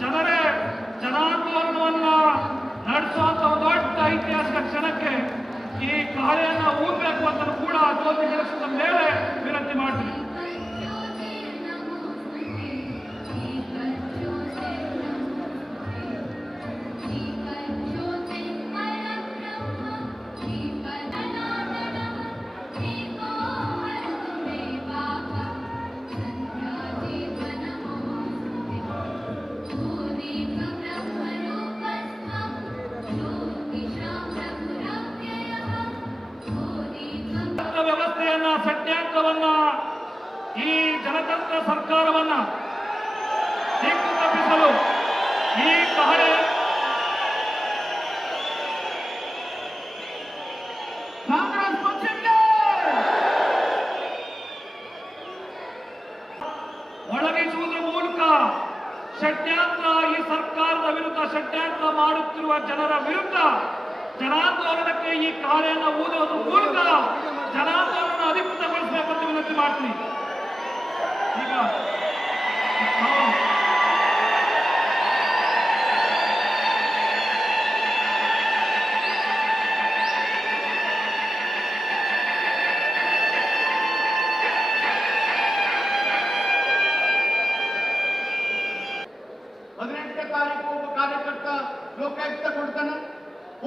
ಜನರೇ ಜನಾಂದೋಲನವನ್ನ ನಡೆಸುವಂತ ಒಂದು ದೊಡ್ಡ ಐತಿಹಾಸಿಕ ಕ್ಷಣಕ್ಕೆ ಈ ಕಾರ್ಯನ ಊದಬೇಕು ಅಂತ ಕೂಡ ಜ್ಯೋತಿ ಬೆಳೆಸಿದ ಮೇಲೆ ವಿನಂತಿ ಮಾಡ್ತೀನಿ. ವ್ಯವಸ್ಥೆಯನ್ನ ಸತ್ಯಾಂಕವನ್ನ ಈ ಜನತಂತ್ರ ಸರ್ಕಾರವನ್ನ ದಿಕ್ಕು ತಪ್ಪಿಸಲು ಈ ಕಾರ್ಯ ಕಾಂಗ್ರೆಸ್ ಪಕ್ಷಕ್ಕೆ ಒಳಗಿಸುವುದರ ಮೂಲಕ ಷಡ್ಯಂತ್ರ ಈ ಸರ್ಕಾರದ ವಿರುದ್ಧ ಷಡ್ಯಂತ್ರ ಮಾಡುತ್ತಿರುವ ಜನರ ವಿರುದ್ಧ ಜನಾಂದೋಲನಕ್ಕೆ ಈ ಕಾರ್ಯನ ಊದುವುದರ ಮೂಲಕ ಜನಾಂದೋಲನ ಅಧಿಕೃತಗೊಳಿಸಬೇಕು ಅಂತ ವಿನಂತಿ ಮಾಡ್ತೀನಿ. ಈಗ ಹದಿನೆಂಟನೇ ತಾರೀಕು ಒಬ್ಬ ಕಾರ್ಯಕರ್ತ ಲೋಕಾಯುಕ್ತ ಕೊಡ್ತಾನೆ,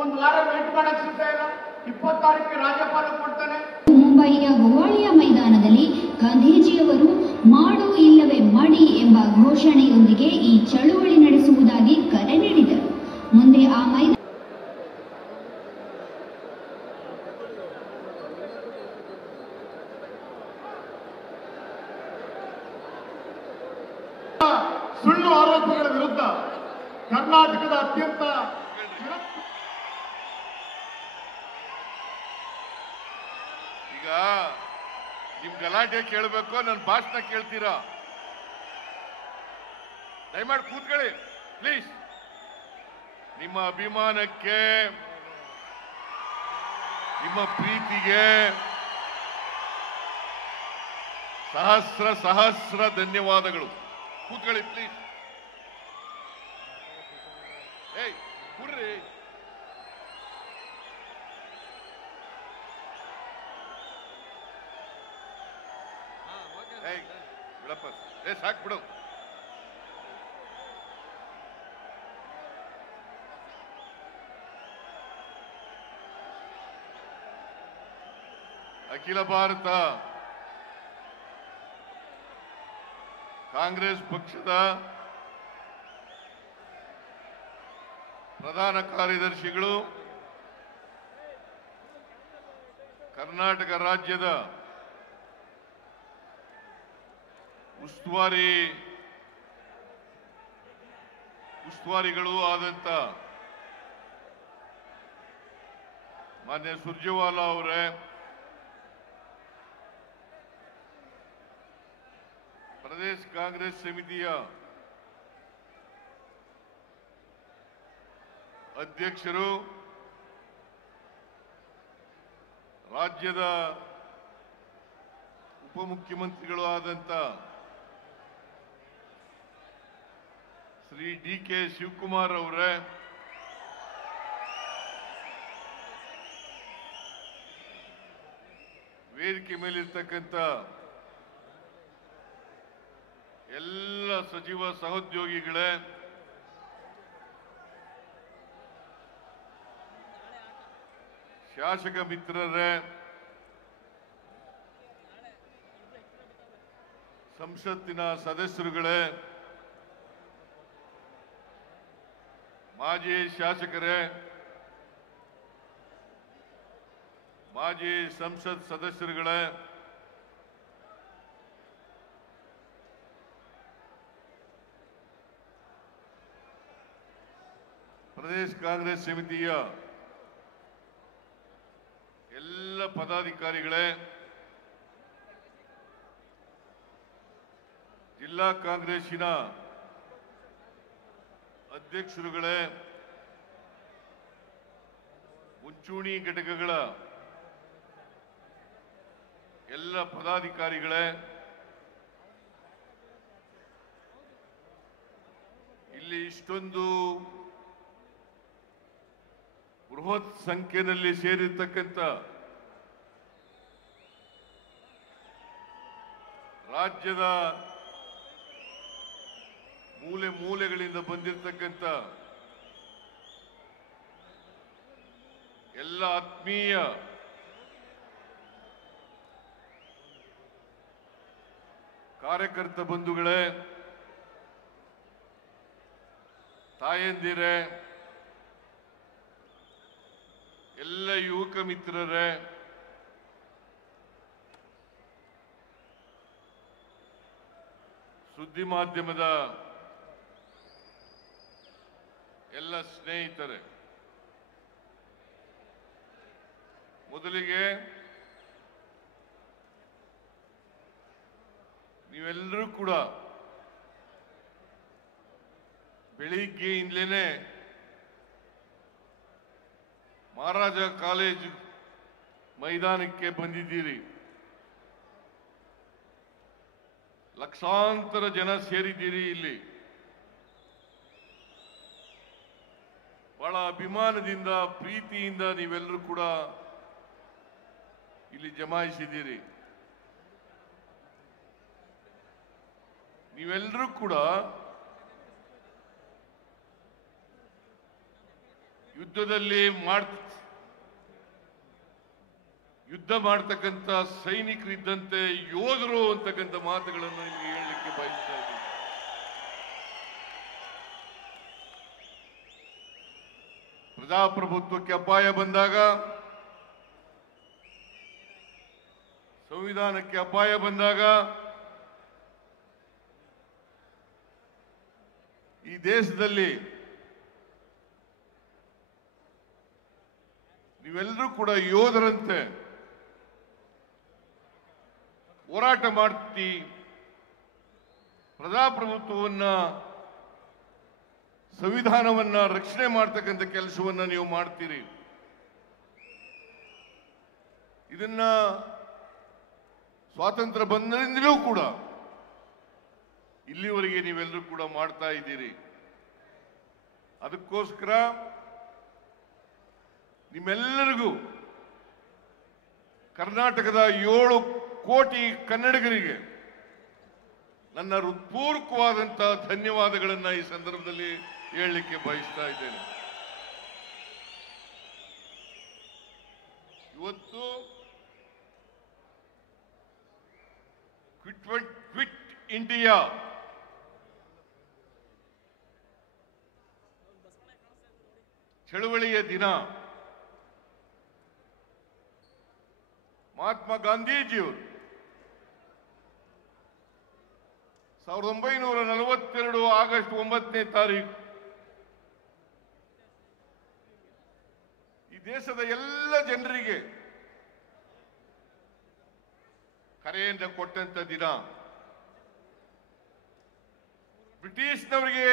ಒಂದು ವಾರ ವೇಟ್ ಮಾಡಕ್ ಸಿಗ್ತಾ ಇಲ್ಲ, 20 ತಾರೀಕಿಗೆ ರಾಜ್ಯಪಾಲ ಕೊಡ್ತಾನೆ. ಮುಂಬಯಿಯ ಗೋವಾಳಿಯ ಮೈದಾನದಲ್ಲಿ ಗಾಂಧೀಜಿಯವರು ಮಾಡು ಇಲ್ಲವೇ ಮಡಿ ಎಂಬ ಘೋಷಣೆಯೊಂದಿಗೆ ಈ ಚಳುವಳಿ ನಡೆಸುವುದಾಗಿ ಕರೆ ನೀಡಿದರು. ಮುಂದೆ ಆ ಮೈದಾನ ಸುಳ್ಳು ಆರೋಪಗಳ ವಿರುದ್ಧ ಕರ್ನಾಟಕದ ಅತ್ಯಂತ ಈಗ ನಿಮ್ ಗಲಾಟೆ ಕೇಳಬೇಕು, ನನ್ನ ಭಾಷಣ ಕೇಳ್ತೀರಾ? ದಯಮಾಡಿ ಕೂತ್ಕೊಳ್ಳಿ ಪ್ಲೀಸ್. ನಿಮ್ಮ ಅಭಿಮಾನಕ್ಕೆ, ನಿಮ್ಮ ಪ್ರೀತಿಗೆ ಸಹಸ್ರ ಸಹಸ್ರ ಧನ್ಯವಾದಗಳು. ಕೂತ್ಕೊಳ್ಳಿ ಪ್ಲೀಸ್. ಏಯ್ ಕೂಡ್ರಿ. ಬಿಡಪ್ಪ, ಸಾಕು ಬಿಡು. ಅಖಿಲ ಭಾರತ ಕಾಂಗ್ರೆಸ್ ಪಕ್ಷದ ಪ್ರಧಾನ ಕಾರ್ಯದರ್ಶಿಗಳು, ಕರ್ನಾಟಕ ರಾಜ್ಯದ ಉಸ್ತುವಾರಿಗಳು ಆದಂತ ಮಾನ್ಯ ಸುರ್ಜೇವಾಲಾ ಅವರೇ, ಪ್ರದೇಶ ಕಾಂಗ್ರೆಸ್ ಸಮಿತಿಯ ಅಧ್ಯಕ್ಷರು, ರಾಜ್ಯದ ಉಪಮುಖ್ಯಮಂತ್ರಿಗಳು ಆದಂತ ಶ್ರೀ ಡಿ.ಕೆ. ಶಿವಕುಮಾರ್ ಅವರೇ, ವೇದಿಕೆ ಮೇಲಿರ್ತಕ್ಕಂಥ ಎಲ್ಲ ಸಚಿವ ಸಹೋದ್ಯೋಗಿಗಳೇ, ಶಾಸಕ ಮಿತ್ರರೇ, ಸಂಸತ್ತಿನ ಸದಸ್ಯರುಗಳೇ, ಮಾಜಿ ಶಾಸಕರೇ, ಮಾಜಿ ಸಂಸತ್ ಸದಸ್ಯರುಗಳೇ, ಪ್ರದೇಶ ಕಾಂಗ್ರೆಸ್ ಸಮಿತಿಯ ಎಲ್ಲ ಪದಾಧಿಕಾರಿಗಳೇ, ಜಿಲ್ಲಾ ಕಾಂಗ್ರೆಸ್ಸಿನ ಅಧ್ಯಕ್ಷರುಗಳೇ, ಮುಂಚೂಣಿ ಘಟಕಗಳ ಎಲ್ಲ ಪದಾಧಿಕಾರಿಗಳೇ, ಇಲ್ಲಿ ಇಷ್ಟೊಂದು ಬೃಹತ್ ಸಂಖ್ಯೆಯಲ್ಲಿ ಸೇರಿರ್ತಕ್ಕಂಥ ರಾಜ್ಯದ ಮೂಲೆ ಮೂಲೆಗಳಿಂದ ಬಂದಿರತಕ್ಕಂಥ ಎಲ್ಲ ಆತ್ಮೀಯ ಕಾರ್ಯಕರ್ತ ಬಂಧುಗಳೇ, ತಾಯಂದಿರೇ, ಎಲ್ಲ ಯುವಕ ಮಿತ್ರರೇ, ಸುದ್ದಿ ಮಾಧ್ಯಮದ ಎಲ್ಲ ಸ್ನೇಹಿತರೆ, ಮೊದಲಿಗೆ ನೀವೆಲ್ಲರೂ ಕೂಡ ಬೆಳಿಗ್ಗೆಯಿಂದಲೇ ಮಹಾರಾಜ ಕಾಲೇಜು ಮೈದಾನಕ್ಕೆ ಬಂದಿದ್ದೀರಿ. ಲಕ್ಷಾಂತರ ಜನ ಸೇರಿದ್ದೀರಿ. ಇಲ್ಲಿ ಬಹಳ ಅಭಿಮಾನದಿಂದ, ಪ್ರೀತಿಯಿಂದ ನೀವೆಲ್ಲರೂ ಕೂಡ ಇಲ್ಲಿ ಜಮಾಯಿಸಿದ್ದೀರಿ. ನೀವೆಲ್ಲರೂ ಕೂಡ ಯುದ್ಧದಲ್ಲಿ ಯುದ್ಧ ಮಾಡ್ತಕ್ಕಂಥ ಸೈನಿಕರಿದ್ದಂತೆ ಯೋಧರು ಅಂತಕ್ಕಂಥ ಮಾತುಗಳನ್ನು ನಿಮಗೆ ಹೇಳಲಿಕ್ಕೆ ಬಯಸ್ತಾ ಇದ್ದೀನಿ. ಪ್ರಜಾಪ್ರಭುತ್ವಕ್ಕೆ ಅಪಾಯ ಬಂದಾಗ, ಸಂವಿಧಾನಕ್ಕೆ ಅಪಾಯ ಬಂದಾಗ ಈ ದೇಶದಲ್ಲಿ ನೀವೆಲ್ಲರೂ ಕೂಡ ಯೋಧರಂತೆ ಹೋರಾಟ ಮಾಡ್ತಿ, ಪ್ರಜಾಪ್ರಭುತ್ವವನ್ನ, ಸಂವಿಧಾನವನ್ನ ರಕ್ಷಣೆ ಮಾಡ್ತಕ್ಕಂಥ ಕೆಲಸವನ್ನ ನೀವು ಮಾಡ್ತೀರಿ. ಇದನ್ನ ಸ್ವಾತಂತ್ರ್ಯ ಬಂದರಿಂದಲೂ ಕೂಡ ಇಲ್ಲಿವರೆಗೆ ನೀವೆಲ್ಲರೂ ಕೂಡ ಮಾಡ್ತಾ ಇದ್ದೀರಿ. ಅದಕ್ಕೋಸ್ಕರ ನಿಮ್ಮೆಲ್ಲರಿಗೂ, ಕರ್ನಾಟಕದ 7 ಕೋಟಿ ಕನ್ನಡಿಗರಿಗೆ ನನ್ನ ಹೃತ್ಪೂರ್ವಕವಾದಂತಹ ಧನ್ಯವಾದಗಳನ್ನ ಈ ಸಂದರ್ಭದಲ್ಲಿ ಹೇಳಲಿಕ್ಕೆ ಬಯಸ್ತಾ ಇದ್ದೇನೆ. ಇವತ್ತು ಕ್ವಿಟ್ ಇಂಡಿಯಾ ಚಳವಳಿಯ ದಿನ. ಮಹಾತ್ಮ ಗಾಂಧೀಜಿಯವರು 1942 ಆಗಸ್ಟ್ 9ನೇ ತಾರೀಕು ಈ ದೇಶದ ಎಲ್ಲ ಜನರಿಗೆ ಕರೆಯಿಂದ ಕೊಟ್ಟಂತ ದಿನ. ಬ್ರಿಟಿಷ್ನವರಿಗೆ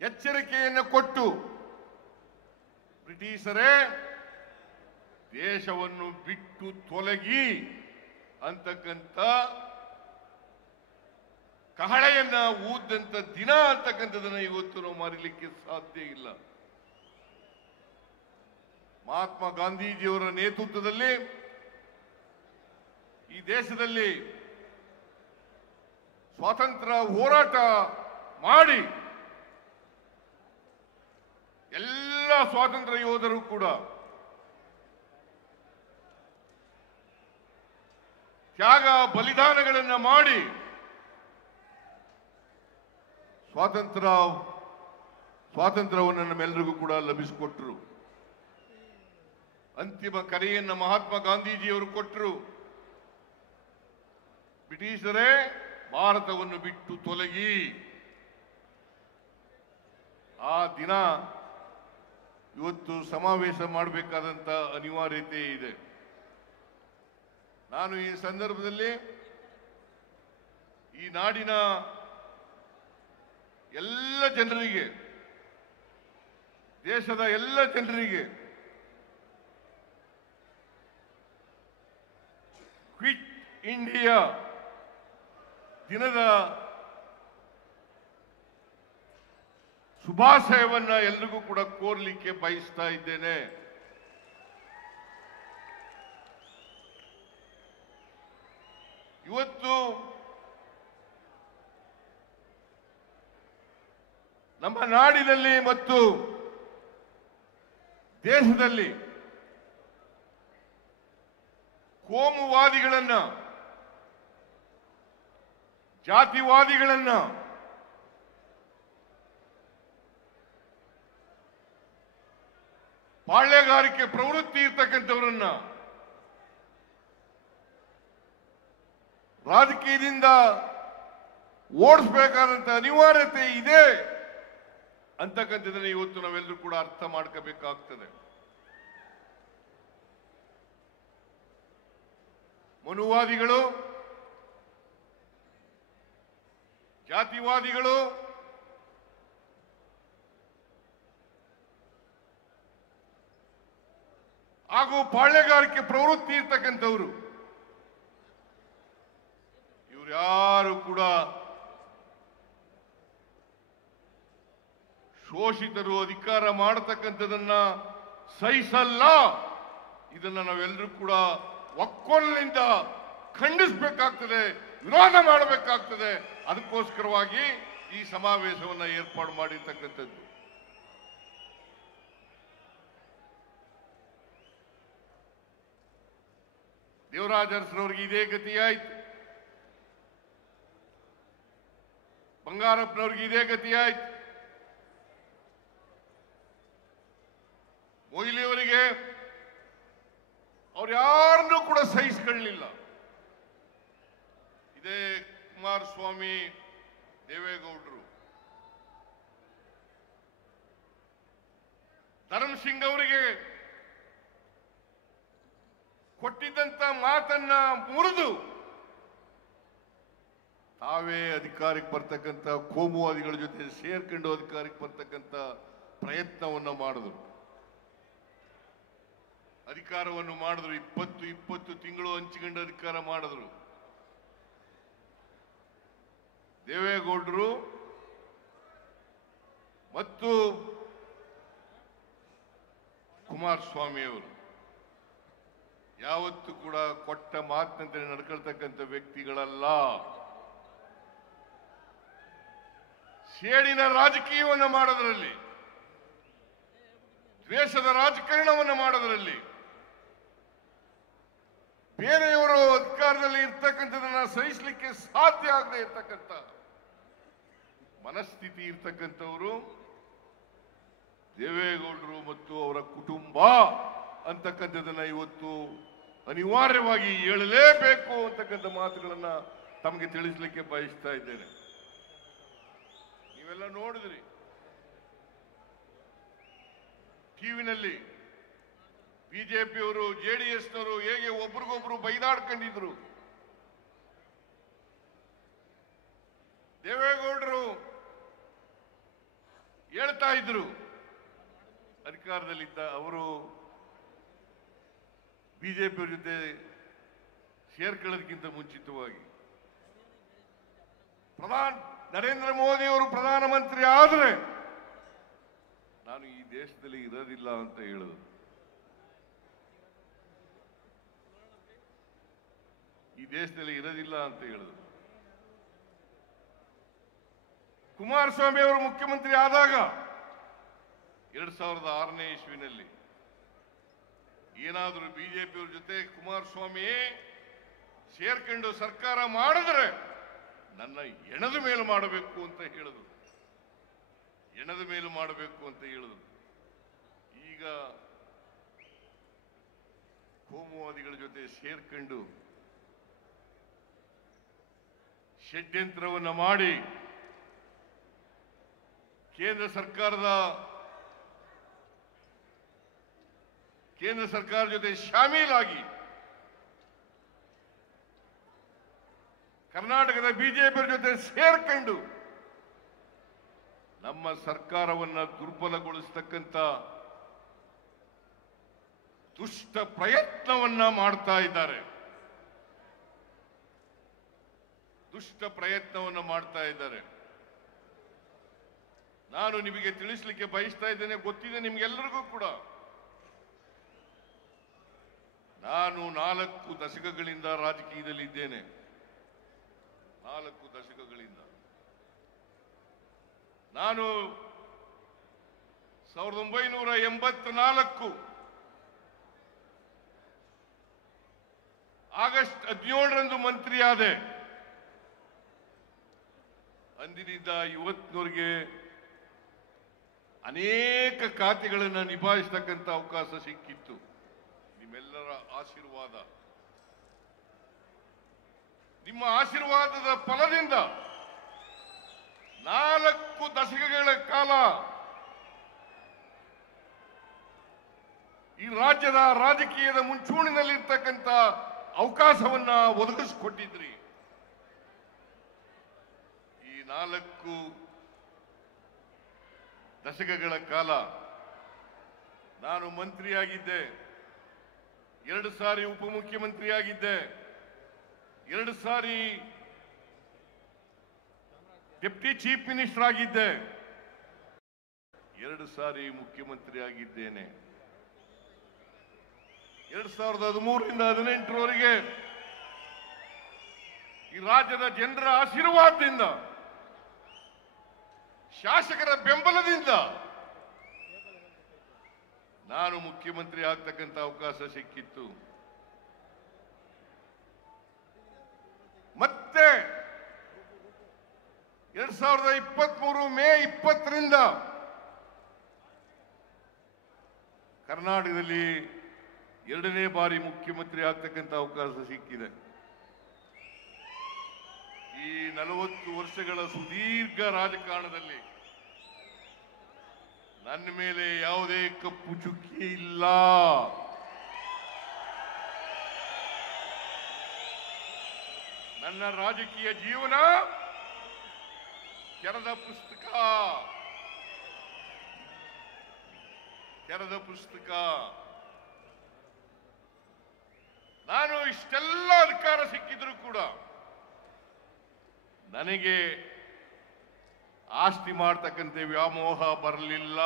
ಎಚ್ಚರಿಕೆಯನ್ನು ಕೊಟ್ಟು, ಬ್ರಿಟಿಷರೇ ದೇಶವನ್ನು ಬಿಟ್ಟು ತೊಲಗಿ ಅಂತಕ್ಕಂಥ ಕಹಳೆಯನ್ನ ಊದಂತ ದಿನ ಅಂತಕ್ಕಂಥದನ್ನ ಇವತ್ತು ನಾವು ಮರೀಲಿಕ್ಕೆ ಸಾಧ್ಯ ಇಲ್ಲ. ಮಹಾತ್ಮ ಗಾಂಧೀಜಿಯವರ ನೇತೃತ್ವದಲ್ಲಿ ಈ ದೇಶದಲ್ಲಿ ಸ್ವಾತಂತ್ರ್ಯ ಹೋರಾಟ ಮಾಡಿ ಎಲ್ಲ ಸ್ವಾತಂತ್ರ್ಯ ಯೋಧರು ಕೂಡ ತ್ಯಾಗ ಬಲಿದಾನಗಳನ್ನು ಮಾಡಿ ಸ್ವಾತಂತ್ರ್ಯವನ್ನು ನಮ್ಮೆಲ್ಲರಿಗೂ ಕೂಡ ಲಭಿಸಿಕೊಟ್ರು. ಅಂತಿಮ ಕರೆಯನ್ನು ಮಹಾತ್ಮ ಗಾಂಧೀಜಿಯವರು ಕೊಟ್ಟರು. ಬ್ರಿಟಿಷರೇ ಭಾರತವನ್ನು ಬಿಟ್ಟು ತೊಲಗಿ. ಆ ದಿನ ಇವತ್ತು ಸಮಾವೇಶ ಮಾಡಬೇಕಾದಂತ ಅನಿವಾರ್ಯತೆ ಇದೆ. ನಾನು ಈ ಸಂದರ್ಭದಲ್ಲಿ ಈ ನಾಡಿನ ಎಲ್ಲ ಜನರಿಗೆ, ದೇಶದ ಎಲ್ಲ ಜನರಿಗೆ ಕ್ವಿಟ್ ಇಂಡಿಯಾ ದಿನದ ಶುಭಾಶಯವನ್ನ ಎಲ್ರಿಗೂ ಕೂಡ ಕೋರ್ಲಿಕ್ಕೆ ಬಯಸ್ತಾ ಇದ್ದೇನೆ. ಇವತ್ತು ನಮ್ಮ ನಾಡಿನಲ್ಲಿ ಮತ್ತು ದೇಶದಲ್ಲಿ ಕೋಮುವಾದಿಗಳನ್ನ, ಜಾತಿವಾದಿಗಳನ್ನ, ಪಾಳ್ಯಗಾರಿಕೆ ಪ್ರವೃತ್ತಿ ಇರ್ತಕ್ಕಂಥವರನ್ನ ರಾಜಕೀಯದಿಂದ ಓಡಿಸಬೇಕಾದಂತ ಅನಿವಾರ್ಯತೆ ಇದೆ ಅಂತಕ್ಕಂಥದ್ದನ್ನ ಇವತ್ತು ನಾವೆಲ್ಲರೂ ಕೂಡ ಅರ್ಥ ಮಾಡ್ಕೋಬೇಕಾಗ್ತದೆ. ಮನುವಾದಿಗಳು, ಜಾತಿವಾದಿಗಳು, ಹಾಗೂ ಪಾಳ್ಯಗಾರಿಕೆ ಪ್ರವೃತ್ತಿ ಇರ್ತಕ್ಕಂಥವ್ರು ಯಾರು ಕೂಡ ಶೋಷಿತರು ಅಧಿಕಾರ ಮಾಡತಕ್ಕಂಥದನ್ನ ಸಹಿಸಲ್ಲ. ಇದನ್ನ ನಾವೆಲ್ಲರೂ ಕೂಡ ಒಕ್ಕೊಲಿನಿಂದ ಖಂಡಿಸಬೇಕಾಗ್ತದೆ, ವಿರೋಧ ಮಾಡಬೇಕಾಗ್ತದೆ. ಅದಕ್ಕೋಸ್ಕರವಾಗಿ ಈ ಸಮಾವೇಶವನ್ನ ಏರ್ಪಾಡು ಮಾಡಿರ್ತಕ್ಕಂಥದ್ದು. ದೇವರಾಜ ಅರಸರವರಿಗೆ ಇದೇ ಗತಿಯಾಯ್ತು, ಬಂಗಾರಪ್ಪನವ್ರಿಗೆ ಇದೇ ಗತಿಯಾಯ್ತು, ಮೊಯ್ಲಿಯವರಿಗೆ ಅವ್ರು ಯಾರನ್ನೂ ಕೂಡ ಸಹಿಸ್ಕೊಳ್ಳಲಿಲ್ಲ. ಇದೇ ಕುಮಾರಸ್ವಾಮಿ, ದೇವೇಗೌಡರು, ಧರ್ಮಸಿಂಗ್ ಅವರಿಗೆ ಕೊಟ್ಟಿದ್ದಂತ ಮಾತನ್ನ ಮುರಿದು ತಾವೇ ಅಧಿಕಾರಕ್ಕೆ ಬರ್ತಕ್ಕಂಥ ಕೋಮುವಾದಿಗಳ ಜೊತೆ ಸೇರ್ಕೊಂಡು ಅಧಿಕಾರಕ್ಕೆ ಬರ್ತಕ್ಕಂಥ ಪ್ರಯತ್ನವನ್ನು ಮಾಡಿದ್ರು. ಅಧಿಕಾರವನ್ನು ಮಾಡಿದ್ರು, 20 ತಿಂಗಳು ಹಂಚಿಕೊಂಡು ಅಧಿಕಾರ ಮಾಡಿದ್ರು. ದೇವೇಗೌಡರು ಮತ್ತು ಕುಮಾರಸ್ವಾಮಿ ಅವರು ಯಾವತ್ತೂ ಕೂಡ ಕೊಟ್ಟ ಮಾತಿನಂತೆ ನಡ್ಕೊಳ್ತಕ್ಕಂಥ ವ್ಯಕ್ತಿಗಳಲ್ಲ. ಸೇಡಿನ ರಾಜಕೀಯವನ್ನು ಮಾಡೋದರಲ್ಲಿ, ದ್ವೇಷದ ರಾಜಕಾರಣವನ್ನು ಮಾಡೋದರಲ್ಲಿ, ಬೇರೆಯವರು ಅಧಿಕಾರದಲ್ಲಿ ಇರ್ತಕ್ಕಂಥದನ್ನ ಸಹಿಸಲಿಕ್ಕೆ ಸಾಧ್ಯ ಆಗದೆ ಇರ್ತಕ್ಕಂಥ ಮನಸ್ಥಿತಿ ಇರ್ತಕ್ಕಂಥವರು ದೇವೇಗೌಡರು ಮತ್ತು ಅವರ ಕುಟುಂಬ ಅಂತಕ್ಕಂಥದನ್ನ ಇವತ್ತು ಅನಿವಾರ್ಯವಾಗಿ ಹೇಳಲೇಬೇಕು ಅಂತಕ್ಕಂಥ ಮಾತುಗಳನ್ನ ತಮಗೆ ತಿಳಿಸಲಿಕ್ಕೆ ಬಯಸ್ತಾ ಇದ್ದೇನೆ. ನೀವೆಲ್ಲ ನೋಡಿದ್ರಿ ಟಿವಿನಲ್ಲಿ ಬಿಜೆಪಿಯವರು ಜೆಡಿಎಸ್ನವರು ಹೇಗೆ ಒಬ್ರಿಗೊಬ್ರು ಬೈದಾಡ್ಕೊಂಡಿದ್ರು. ದೇವೇಗೌಡರು ಹೇಳ್ತಾ ಇದ್ರು ಅಧಿಕಾರದಲ್ಲಿದ್ದ ಅವರು ಬಿಜೆಪಿಯವರ ಜೊತೆ ಸೇರ್ಕೊಳ್ಳೋದಕ್ಕಿಂತ ಮುಂಚಿತವಾಗಿ ನರೇಂದ್ರ ಮೋದಿ ಅವರು ಪ್ರಧಾನಮಂತ್ರಿ ಆದರೆ ನಾನು ಈ ದೇಶದಲ್ಲಿ ಇರೋದಿಲ್ಲ ಅಂತ ಹೇಳಿದ್ರು. ಈ ದೇಶದಲ್ಲಿ ಇರೋದಿಲ್ಲ ಅಂತ ಹೇಳಿದ್ರು. ಕುಮಾರಸ್ವಾಮಿ ಅವರು ಮುಖ್ಯಮಂತ್ರಿ ಆದಾಗ 2006ನೇ ಇಸ್ವಿನಲ್ಲಿ ಏನಾದರೂ ಬಿಜೆಪಿಯವ್ರ ಜೊತೆ ಕುಮಾರಸ್ವಾಮಿ ಸೇರ್ಕೊಂಡು ಸರ್ಕಾರ ಮಾಡಿದ್ರೆ ನನ್ನ ಎಣದ ಮೇಲೆ ಮಾಡಬೇಕು ಅಂತ ಹೇಳಿದ್ರು. ಎಣದ ಮೇಲೆ ಮಾಡಬೇಕು ಅಂತ ಹೇಳಿದ್ರು. ಈಗ ಕೋಮುವಾದಿಗಳ ಜೊತೆ ಸೇರ್ಕೊಂಡು ಷಡ್ಯಂತ್ರವನ್ನು ಮಾಡಿ ಕೇಂದ್ರ ಸರ್ಕಾರ ಜೊತೆ ಶಾಮೀಲಾಗಿ ಕರ್ನಾಟಕದ ಬಿಜೆಪಿ ಜೊತೆ ಸೇರ್ಕೊಂಡು ನಮ್ಮ ಸರ್ಕಾರವನ್ನು ದುರ್ಬಲಗೊಳಿಸತಕ್ಕಂಥ ದುಷ್ಟ ಪ್ರಯತ್ನವನ್ನ ಮಾಡ್ತಾ ಇದ್ದಾರೆ. ದುಷ್ಟ ಪ್ರಯತ್ನವನ್ನು ಮಾಡ್ತಾ ಇದ್ದಾರೆ. ನಾನು ನಿಮಗೆ ತಿಳಿಸಲಿಕ್ಕೆ ಬಯಸ್ತಾ ಇದ್ದೇನೆ, ಗೊತ್ತಿದೆ ನಿಮ್ಗೆಲ್ಲರಿಗೂ ಕೂಡ. ನಾನು 4 ದಶಕಗಳಿಂದ ರಾಜಕೀಯದಲ್ಲಿ ಇದ್ದೇನೆ. 4 ದಶಕಗಳಿಂದ. ನಾನು 1984 ಆಗಸ್ಟ್ 17ರಂದು ಮಂತ್ರಿಯಾದೆ. ಅಂದಿನಿಂದ ಇವತ್ತಿನವರೆಗೆ ಅನೇಕ ಖಾತೆಗಳನ್ನು ನಿಭಾಯಿಸತಕ್ಕಂಥ ಅವಕಾಶ ಸಿಕ್ಕಿತ್ತು. ನಿಮ್ಮೆಲ್ಲರ ಆಶೀರ್ವಾದ, ನಿಮ್ಮ ಆಶೀರ್ವಾದದ ಫಲದಿಂದ 4 ದಶಕಗಳ ಕಾಲ ಈ ರಾಜ್ಯದ ರಾಜಕೀಯದ ಮುಂಚೂಣಿನಲ್ಲಿರ್ತಕ್ಕಂಥ ಅವಕಾಶವನ್ನ ಒದಗಿಸಿಕೊಟ್ಟಿದ್ರಿ. ಈ 4 ದಶಕಗಳ ಕಾಲ ನಾನು ಮಂತ್ರಿಯಾಗಿದ್ದೆ, 2 ಸಾರಿ ಉಪಮುಖ್ಯಮಂತ್ರಿಯಾಗಿದ್ದೆ, 2 ಸಾರಿ ಡೆಪ್ಟಿ ಚೀಫ್ ಮಿನಿಸ್ಟರ್ ಆಗಿದ್ದೆ, 2 ಸಾರಿ ಮುಖ್ಯಮಂತ್ರಿ ಆಗಿದ್ದೇನೆ. 2013ರಿಂದ 2018ರವರೆಗೆ ಈ ರಾಜ್ಯದ ಜನರ ಆಶೀರ್ವಾದದಿಂದ, ಶಾಸಕರ ಬೆಂಬಲದಿಂದ ನಾನು ಮುಖ್ಯಮಂತ್ರಿ ಆಗ್ತಕ್ಕಂಥ ಅವಕಾಶ ಸಿಕ್ಕಿತ್ತು. ಮತ್ತೆ 2023 ಮೇ 20ರಿಂದ ಕರ್ನಾಟಕದಲ್ಲಿ 2ನೇ ಬಾರಿ ಮುಖ್ಯಮಂತ್ರಿ ಆಗ್ತಕ್ಕಂಥ ಅವಕಾಶ ಸಿಕ್ಕಿದೆ. ಈ 40 ವರ್ಷಗಳ ಸುದೀರ್ಘ ರಾಜಕಾರಣದಲ್ಲಿ ನನ್ನ ಮೇಲೆ ಯಾವುದೇ ಕಪ್ಪು ಚುಕ್ಕಿ ಇಲ್ಲ. ನನ್ನ ರಾಜಕೀಯ ಜೀವನ ತೆರೆದ ಪುಸ್ತಕ. ನಾನು ಇಷ್ಟೆಲ್ಲ ಅಧಿಕಾರ ಸಿಕ್ಕಿದ್ರು ಕೂಡ ನನಗೆ ಆಸ್ತಿ ಮಾಡ್ತಕ್ಕಂಥ ವ್ಯಾಮೋಹ ಬರಲಿಲ್ಲ.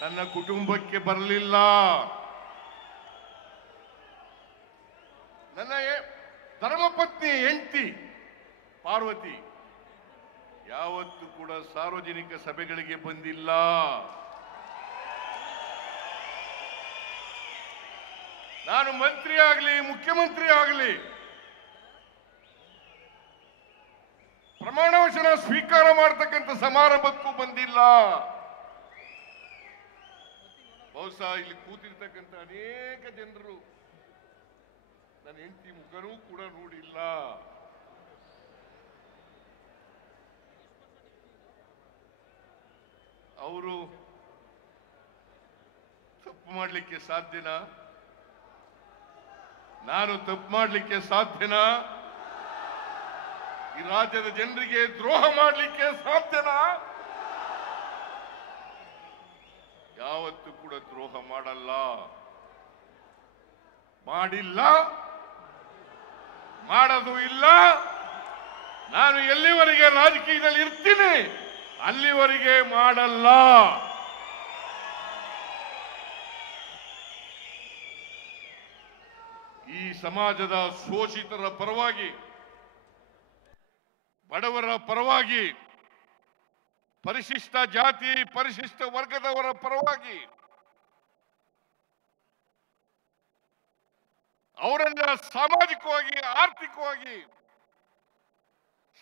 ನನ್ನ ಕುಟುಂಬಕ್ಕೆ ಬರಲಿಲ್ಲ. ನನ್ನ ಧರ್ಮಪತ್ನಿ ಹೆಂಡತಿ ಪಾರ್ವತಿ ಯಾವತ್ತೂ ಕೂಡ ಸಾರ್ವಜನಿಕ ಸಭೆಗಳಿಗೆ ಬಂದಿಲ್ಲ. ನಾನು ಮಂತ್ರಿ ಆಗಲಿ ಮುಖ್ಯಮಂತ್ರಿ ಆಗಲಿ ಪ್ರಮಾಣ ವಚನ ಸ್ವೀಕಾರ ಮಾಡತಕ್ಕಂಥ ಸಮಾರಂಭಕ್ಕೂ ಬಂದಿಲ್ಲ. ಬಹುಶಃ ಇಲ್ಲಿ ಕೂತಿರ್ತಕ್ಕಂಥ ಅನೇಕ ಜನರು ನನ್ನ ಹೆಂಡತಿ ಮುಖನೂ ಕೂಡ ನೋಡಿಲ್ಲ. ಅವರು ತಪ್ಪು ಮಾಡಲಿಕ್ಕೆ ಸಾಧ್ಯನಾ? ನಾನು ತಪ್ಪು ಮಾಡಲಿಕ್ಕೆ ಸಾಧ್ಯನಾ? ಈ ರಾಜ್ಯದ ಜನರಿಗೆ ದ್ರೋಹ ಮಾಡಲಿಕ್ಕೆ ಸಾಧ್ಯನಾ? ಯಾವತ್ತೂ ಕೂಡ ದ್ರೋಹ ಮಾಡಲ್ಲ, ಮಾಡಿಲ್ಲ, ಮಾಡೋದು ಇಲ್ಲ. ನಾನು ಎಲ್ಲಿವರೆಗೆ ರಾಜಕೀಯದಲ್ಲಿ ಇರ್ತೀನಿ ಅಲ್ಲಿವರೆಗೆ ಮಾಡಲ್ಲ. ಈ ಸಮಾಜದ ಶೋಷಿತರ ಪರವಾಗಿ, ಬಡವರ ಪರವಾಗಿ, ಪರಿಶಿಷ್ಟ ಜಾತಿ ಪರಿಶಿಷ್ಟ ವರ್ಗದವರ ಪರವಾಗಿ ಅವರನ್ನ ಸಾಮಾಜಿಕವಾಗಿ ಆರ್ಥಿಕವಾಗಿ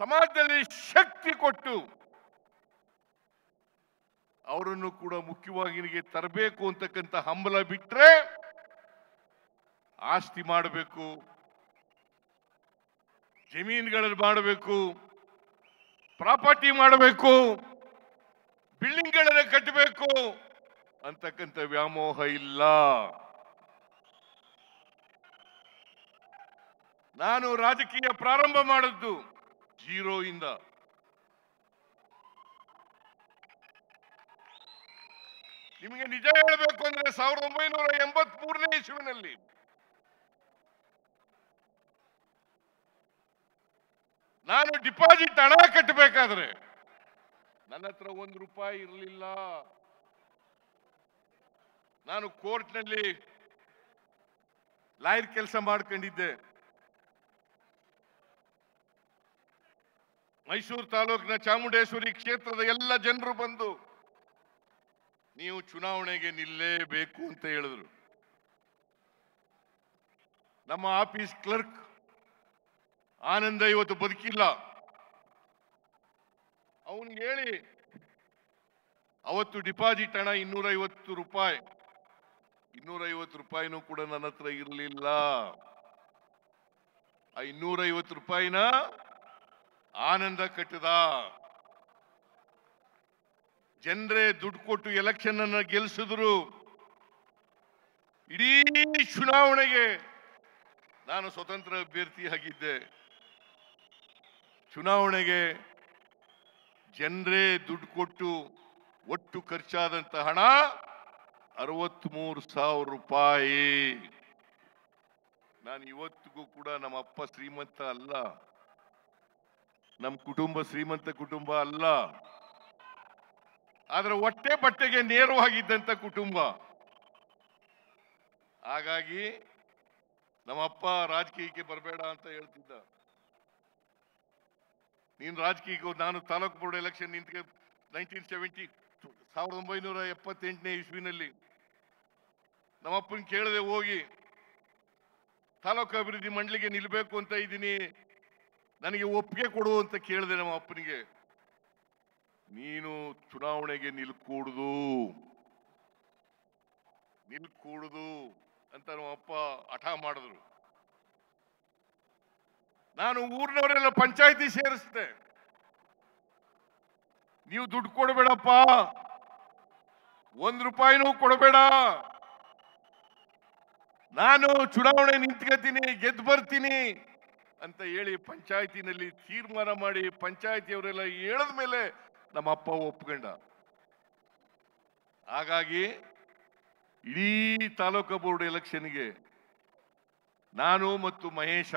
ಸಮಾಜದಲ್ಲಿ ಶಕ್ತಿ ಕೊಟ್ಟು ಅವರನ್ನು ಕೂಡ ಮುಖ್ಯವಾಹಿನಿಗೆ ತರಬೇಕು ಅಂತಕ್ಕಂಥ ಹಂಬಲ ಬಿಟ್ರೆ ಆಸ್ತಿ ಮಾಡಬೇಕು, ಜಮೀನುಗಳಲ್ಲಿ ಮಾಡಬೇಕು, ಪ್ರಾಪರ್ಟಿ ಮಾಡಬೇಕು, ಬಿಲ್ಡಿಂಗ್ಗಳನ್ನು ಕಟ್ಟಬೇಕು ಅಂತಕ್ಕಂಥ ವ್ಯಾಮೋಹ ಇಲ್ಲ. ನಾನು ರಾಜಕೀಯ ಪ್ರಾರಂಭ ಮಾಡಿದ್ದು 0 ಇಂದ. ನಿಮಗೆ ನಿಜ ಹೇಳಬೇಕು ಅಂದ್ರೆ 1983ನೇ ಇಸ್ವಿನಲ್ಲಿ ನಾನು ಡಿಪಾಸಿಟ್ ಹಣ ಕಟ್ಟಬೇಕಾದ್ರೆ ನನ್ನ ಹತ್ರ ₹1 ಇರಲಿಲ್ಲ. ನಾನು ಕೋರ್ಟ್ನಲ್ಲಿ ಲಾಯರ್ ಕೆಲಸ ಮಾಡ್ಕೊಂಡಿದ್ದೆ. ಮೈಸೂರು ತಾಲೂಕಿನ ಚಾಮುಂಡೇಶ್ವರಿ ಕ್ಷೇತ್ರದ ಎಲ್ಲ ಜನರು ಬಂದು ನೀವು ಚುನಾವಣೆಗೆ ನಿಲ್ಲೇಬೇಕು ಅಂತ ಹೇಳಿದ್ರು. ನಮ್ಮ ಆಫೀಸ್ ಕ್ಲರ್ಕ್ ಆನಂದ ಇವತ್ತು ಬದುಕಿಲ್ಲ. ಅವನಿಗೆ ಹೇಳಿ ಅವತ್ತು ಡಿಪಾಸಿಟ್ ಹಣ ₹250. ₹250 ಕೂಡ ನನ್ನ ಹತ್ರ ಇರಲಿಲ್ಲ. ಆ ₹250 ಆನಂದ ಕಟ್ಟದ. ಜನರೇ ದುಡ್ಡು ಕೊಟ್ಟು ಎಲೆಕ್ಷನ್ ಅನ್ನ ಗೆಲ್ಲಿಸಿದ್ರು. ಇಡೀ ಚುನಾವಣೆಗೆ ನಾನು ಸ್ವತಂತ್ರ ಅಭ್ಯರ್ಥಿಯಾಗಿದ್ದೆ. ಚುನಾವಣೆಗೆ ಜನರೇ ದುಡ್ಡು ಕೊಟ್ಟು ಒಟ್ಟು ಖರ್ಚಾದಂತ ಹಣ ₹63,000. ನಾನು ಇವತ್ತಿಗೂ ಕೂಡ ನಮ್ಮ ಅಪ್ಪ ಶ್ರೀಮಂತ ಅಲ್ಲ, ನಮ್ಮ ಕುಟುಂಬ ಶ್ರೀಮಂತ ಕುಟುಂಬ ಅಲ್ಲ, ಆದ್ರೆ ಹೊಟ್ಟೆ ಬಟ್ಟೆಗೆ ನೇರವಾಗಿದ್ದಂತ ಕುಟುಂಬ. ಹಾಗಾಗಿ ನಮ್ಮಪ್ಪ ರಾಜಕೀಯಕ್ಕೆ ಬರಬೇಡ ಅಂತ ಹೇಳ್ತಿದ್ದ. ನೀನು ರಾಜಕೀಯಕ್ಕೆ, ನಾನು ತಾಲೂಕು ಬೋರ್ಡ್ ಎಲೆಕ್ಷನ್ ನಿಂತ 1978ನೇ ಇಸ್ವಿನಲ್ಲಿ ನಮ್ಮಪ್ಪನ ಕೇಳದೆ ಹೋಗಿ ತಾಲೂಕು ಅಭಿವೃದ್ಧಿ ಮಂಡಳಿಗೆ ನಿಲ್ಬೇಕು ಅಂತ ಇದ್ದೀನಿ, ನನಗೆ ಒಪ್ಪಿಗೆ ಕೊಡು ಅಂತ ಕೇಳಿದೆ ನಮ್ಮ ಅಪ್ಪನಿಗೆ. ನೀನು ಚುನಾವಣೆಗೆ ನಿಲ್ಕೂಡುದು ಅಂತ ನಮ್ಮ ಅಪ್ಪ ಹಠ ಮಾಡಿದ್ರು. ನಾನು ಊರಿನವರೆಲ್ಲ ಪಂಚಾಯಿತಿ ಸೇರಿಸಿದೆ. ನೀವು ದುಡ್ಡು ಕೊಡಬೇಡಪ್ಪ, ₹1 ಕೊಡಬೇಡ, ನಾನು ಚುನಾವಣೆ ನಿಂತ್ಕೊತೀನಿ, ಗೆದ್ದು ಬರ್ತೀನಿ ಅಂತ ಹೇಳಿ ಪಂಚಾಯತಿನಲ್ಲಿ ತೀರ್ಮಾನ ಮಾಡಿ ಪಂಚಾಯತಿಯವರೆಲ್ಲ ಹೇಳಿದ ಮೇಲೆ ನಮ್ಮ ಅಪ್ಪ ಒಪ್ಕೊಂಡ. ಹಾಗಾಗಿ ಇಡೀ ತಾಲೂಕು ಬೋರ್ಡ್ ಎಲೆಕ್ಷನ್ಗೆ ನಾನು ಮತ್ತು ಮಹೇಶ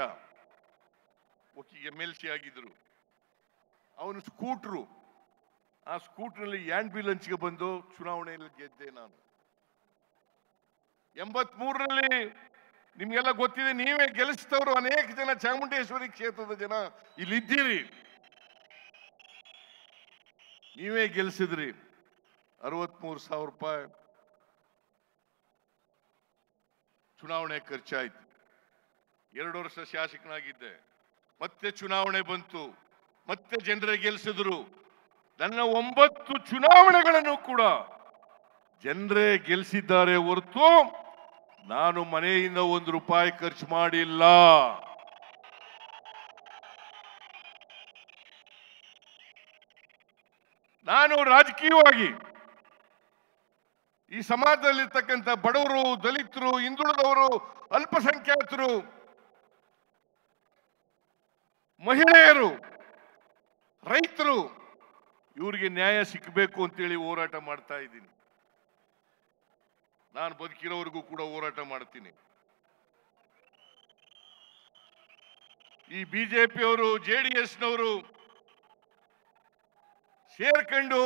MLC ಆಗಿದ್ರು. ಅವನು ಸ್ಕೂಟ್ರು, ಆ ಸ್ಕೂಟ್ರಲ್ಲಿ ಆಂಬ್ಯುಲೆನ್ಸ್ ಹಂಚಿಗೆ ಬಂದು ಚುನಾವಣೆಯಲ್ಲಿ ಗೆದ್ದೆ ನಾನು. 83ರಲ್ಲಿ ನಿಮ್ಗೆಲ್ಲ ಗೊತ್ತಿದೆ, ನೀವೇ ಗೆಲ್ಲಿಸಿದವರು ಅನೇಕ ಜನ ಚಾಮುಂಡೇಶ್ವರಿ ಕ್ಷೇತ್ರದ ಜನ ಇಲ್ಲಿದ್ದೀರಿ. ನೀವೇ ಗೆಲ್ಲಿಸಿದ್ರಿ. ₹63,000 ಚುನಾವಣೆ ಖರ್ಚಾಯ್ತು. 2 ವರ್ಷ ಶಾಸಕನಾಗಿದ್ದೆ. ಮತ್ತೆ ಚುನಾವಣೆ ಬಂತು, ಮತ್ತೆ ಜನರೇ ಗೆಲ್ಲಿಸಿದ್ರು. ನನ್ನ 9 ಚುನಾವಣೆಗಳನ್ನು ಕೂಡ ಜನರೇ ಗೆಲ್ಲಿಸಿದ್ದಾರೆ ಹೊರತು ನಾನು ಮನೆಯಿಂದ ₹1 ಖರ್ಚು ಮಾಡಿಲ್ಲ. ನಾನು ರಾಜಕೀಯವಾಗಿ ಈ ಸಮಾಜದಲ್ಲಿರ್ತಕ್ಕಂಥ ಬಡವರು, ದಲಿತರು, ಹಿಂದುಳಿದವರು, ಅಲ್ಪಸಂಖ್ಯಾತರು, ಮಹಿಳೆಯರು, ರೈತರು, ಇವರಿಗೆ ನ್ಯಾಯ ಸಿಕ್ಕಬೇಕು ಅಂತೇಳಿ ಹೋರಾಟ ಮಾಡ್ತಾ ಇದ್ದೀನಿ. ನಾನು ಬದುಕಿರೋವರೆಗೂ ಕೂಡ ಹೋರಾಟ ಮಾಡ್ತೀನಿ. ಈ ಬಿಜೆಪಿಯವರು, JDSನವರು ಸೇರ್ಕೊಂಡು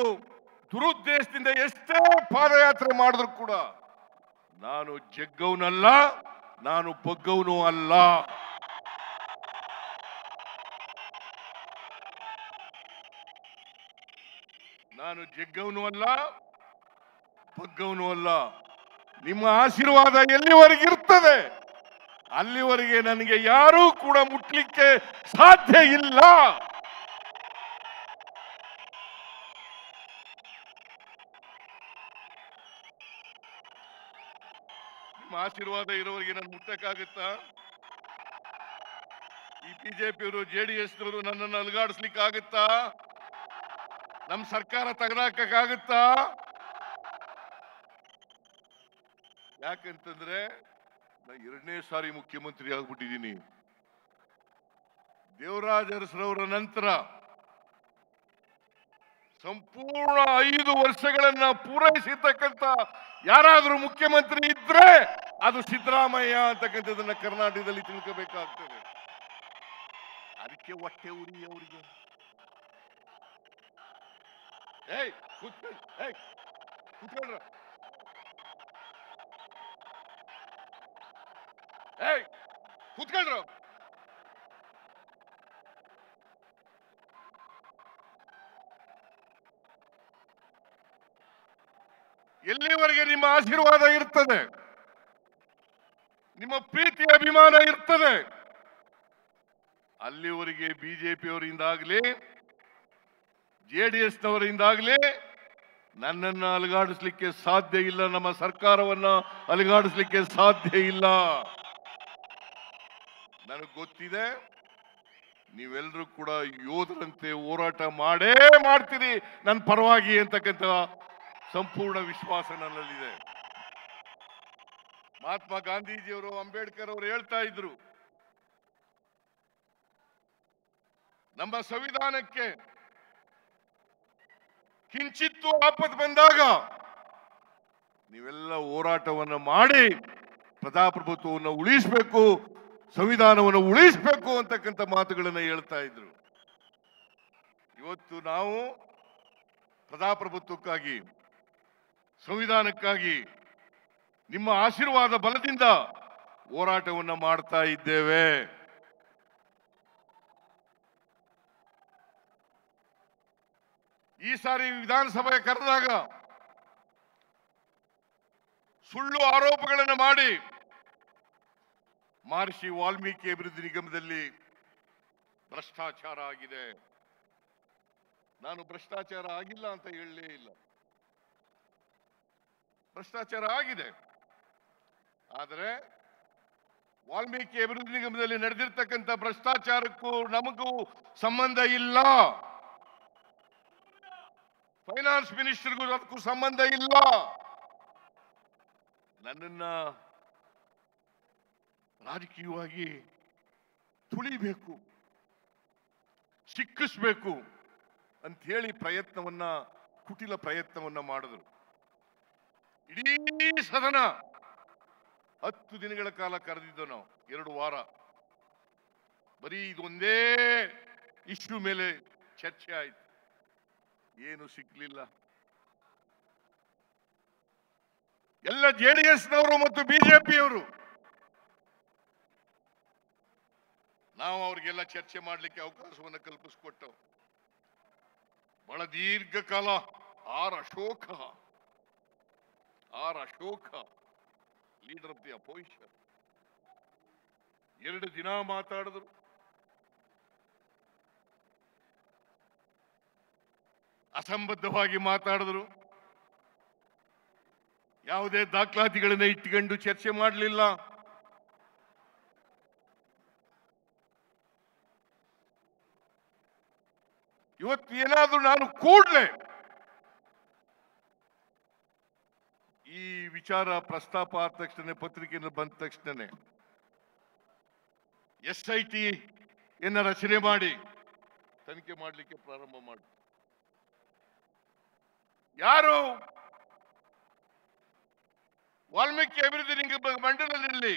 ದುರುದ್ದೇಶದಿಂದ ಎಷ್ಟೇ ಪಾದಯಾತ್ರೆ ಮಾಡಿದ್ರು ಕೂಡ ನಾನು ಜಗ್ಗವನಲ್ಲ, ನಾನು ಬಗ್ಗವನು ಅಲ್ಲ. ನಾನು ಜಗ್ಗವನು ಅಲ್ಲ, ಬಗ್ಗವನು ಅಲ್ಲ. ನಿಮ್ಮ ಆಶೀರ್ವಾದ ಎಲ್ಲಿವರೆಗೆ ಇರ್ತದೆ ಅಲ್ಲಿವರೆಗೆ ನನಗೆ ಯಾರೂ ಕೂಡ ಮುಟ್ಲಿಕ್ಕೆ ಸಾಧ್ಯ ಇಲ್ಲ. ನಿಮ್ಮ ಆಶೀರ್ವಾದ ಇರೋವರೆಗೆ ನಾನು ಮುಟ್ಟಕ್ಕಾಗುತ್ತಾ? ಈ ಬಿಜೆಪಿಯವರು, JDSನವರು ನನ್ನನ್ನು ಅಲುಗಾಡಿಸ್ಲಿಕ್ಕಾಗುತ್ತಾ? ನಮ್ಮ ಸರ್ಕಾರ ತೆಗೆದಾಕಕ್ಕಾಗುತ್ತಾ? ಯಾಕಂತಂದ್ರೆ ನಾನು 2ನೇ ಸಾರಿ ಮುಖ್ಯಮಂತ್ರಿ ಆಗ್ಬಿಟ್ಟಿದ್ದೀನಿ. ದೇವರಾಜ ಅರಸರವರ ನಂತರ ಸಂಪೂರ್ಣ 5 ವರ್ಷಗಳನ್ನ ಪೂರೈಸಿರ್ತಕ್ಕಂಥ ಯಾರಾದರೂ ಮುಖ್ಯಮಂತ್ರಿ ಇದ್ರೆ ಅದು ಸಿದ್ದರಾಮಯ್ಯ ಅಂತಕ್ಕಂಥದ್ದನ್ನ ಕರ್ನಾಟಕದಲ್ಲಿ ತಿಳ್ಕೋಬೇಕಾಗ್ತದೆ. ಅದಕ್ಕೆ ಹೊಟ್ಟೆ ಉರಿ ಅವರಿಗೆ. ಏಯ್ ಕೂತ್ಕೊಳ್ಳಿ, ಕೂತ್ಕೊಳ್ರ. ಏಯ್ ಕೂತ್ಕೊಳ್ರ. ಎಲ್ಲಿವರೆಗೆ ನಿಮ್ಮ ಆಶೀರ್ವಾದ ಇರ್ತದೆ, ನಿಮ್ಮ ಪ್ರೀತಿ ಅಭಿಮಾನ ಇರ್ತದೆ, ಅಲ್ಲಿವರೆಗೆ ಬಿಜೆಪಿಯವರಿಂದಾಗಲಿ ಜೆಡಿಎಸ್ನವರಿಂದಾಗಲಿ ನನ್ನನ್ನ ಅಲುಗಾಡಿಸ್ಲಿಕ್ಕೆ ಸಾಧ್ಯ ಇಲ್ಲ, ನಮ್ಮ ಸರ್ಕಾರವನ್ನ ಅಲುಗಾಡಿಸ್ಲಿಕ್ಕೆ ಸಾಧ್ಯ ಇಲ್ಲ. ನನಗೆ ಗೊತ್ತಿದೆ, ನೀವೆಲ್ಲರೂ ಕೂಡ ಯೋಧರಂತೆ ಹೋರಾಟ ಮಾಡೇ ಮಾಡ್ತೀರಿ ನನ್ನ ಪರವಾಗಿ ಅಂತಕ್ಕಂಥ ಸಂಪೂರ್ಣ ವಿಶ್ವಾಸ ನನ್ನಲ್ಲಿದೆ. ಮಹಾತ್ಮ ಗಾಂಧೀಜಿಯವರು, ಅಂಬೇಡ್ಕರ್ ಅವರು ಹೇಳ್ತಾ ಇದ್ರು, ನಮ್ಮ ಸಂವಿಧಾನಕ್ಕೆ ಕಿಂಚಿತ್ತು ಆಪತ್ತು ಬಂದಾಗ ನೀವೆಲ್ಲ ಹೋರಾಟವನ್ನು ಮಾಡಿ ಪ್ರಜಾಪ್ರಭುತ್ವವನ್ನು ಉಳಿಸಬೇಕು, ಸಂವಿಧಾನವನ್ನು ಉಳಿಸಬೇಕು ಅಂತಕ್ಕಂಥ ಮಾತುಗಳನ್ನು ಹೇಳ್ತಾ ಇದ್ರು. ಇವತ್ತು ನಾವು ಪ್ರಜಾಪ್ರಭುತ್ವಕ್ಕಾಗಿ, ಸಂವಿಧಾನಕ್ಕಾಗಿ ನಿಮ್ಮ ಆಶೀರ್ವಾದ ಬಲದಿಂದ ಹೋರಾಟವನ್ನು ಮಾಡ್ತಾ ಇದ್ದೇವೆ. ಈ ಸಾರಿ ವಿಧಾನಸಭೆ ಕರೆದಾಗ ಸುಳ್ಳು ಆರೋಪಗಳನ್ನು ಮಾಡಿ ಮಹರ್ಷಿ ವಾಲ್ಮೀಕಿ ಅಭಿವೃದ್ಧಿ ನಿಗಮದಲ್ಲಿ ಭ್ರಷ್ಟಾಚಾರ ಆಗಿದೆ. ನಾನು ಭ್ರಷ್ಟಾಚಾರ ಆಗಿಲ್ಲ ಅಂತ ಹೇಳಲೇ ಇಲ್ಲ, ಭ್ರಷ್ಟಾಚಾರ ಆಗಿದೆ. ಆದರೆ ವಾಲ್ಮೀಕಿ ಅಭಿವೃದ್ಧಿ ನಿಗಮದಲ್ಲಿ ನಡೆದಿರ್ತಕ್ಕಂಥ ಭ್ರಷ್ಟಾಚಾರಕ್ಕೂ ನಮಗೂ ಸಂಬಂಧ ಇಲ್ಲ, ಫೈನಾನ್ಸ್ ಮಿನಿಸ್ಟರ್ಗೂ ಅದಕ್ಕೂ ಸಂಬಂಧ ಇಲ್ಲ. ನನ್ನನ್ನ ರಾಜಕೀಯವಾಗಿ ತುಳಿಬೇಕು, ಸಿಕ್ಕಿಸ್ಬೇಕು ಅಂತ ಹೇಳಿ ಕುಟಿಲ ಪ್ರಯತ್ನವನ್ನ ಮಾಡಿದ್ರು. ಇಡೀ ಸದನ 10 ದಿನಗಳ ಕಾಲ ಕರೆದಿದ್ದು ನಾವು, 2 ವಾರ ಬರೀ ಇದೊಂದೇ ಇಶ್ಯೂ ಮೇಲೆ ಚರ್ಚೆ ಆಯ್ತು, ಏನು ಸಿಗ್ಲಿಲ್ಲ. ಎಲ್ಲ ಜೆಡಿಎಸ್ನವರು ಮತ್ತು ಬಿಜೆಪಿಯವರು, ನಾವು ಅವ್ರಿಗೆಲ್ಲ ಚರ್ಚೆ ಮಾಡಲಿಕ್ಕೆ ಅವಕಾಶವನ್ನು ಕಲ್ಪಿಸಿಕೊಟ್ಟು ಬಹಳ ದೀರ್ಘಕಾಲ R Ashoka leader of the opposition 2 ದಿನ ಮಾತಾಡಿದ್ರು. ಅಸಂಬದ್ಧವಾಗಿ ಮಾತಾಡಿದ್ರು, ಯಾವುದೇ ದಾಖಲಾತಿಗಳನ್ನ ಇಟ್ಟುಕೊಂಡು ಚರ್ಚೆ ಮಾಡಲಿಲ್ಲ. ಇವತ್ತು ಏನಾದ್ರೂ ನಾನು ಕೂಡಲೇ ಈ ವಿಚಾರ ಪ್ರಸ್ತಾಪ ಆದ ತಕ್ಷಣ, ಪತ್ರಿಕೆಯಲ್ಲಿ ಬಂದ ತಕ್ಷಣ SIT ರಚನೆ ಮಾಡಿ ತನಿಖೆ ಮಾಡಲಿಕ್ಕೆ ಪ್ರಾರಂಭ ಮಾಡಿ, ಯಾರು ವಾಲ್ಮೀಕಿ ಅಭಿವೃದ್ಧಿ ನಿಗಮ ಮಂಡಲದಲ್ಲಿ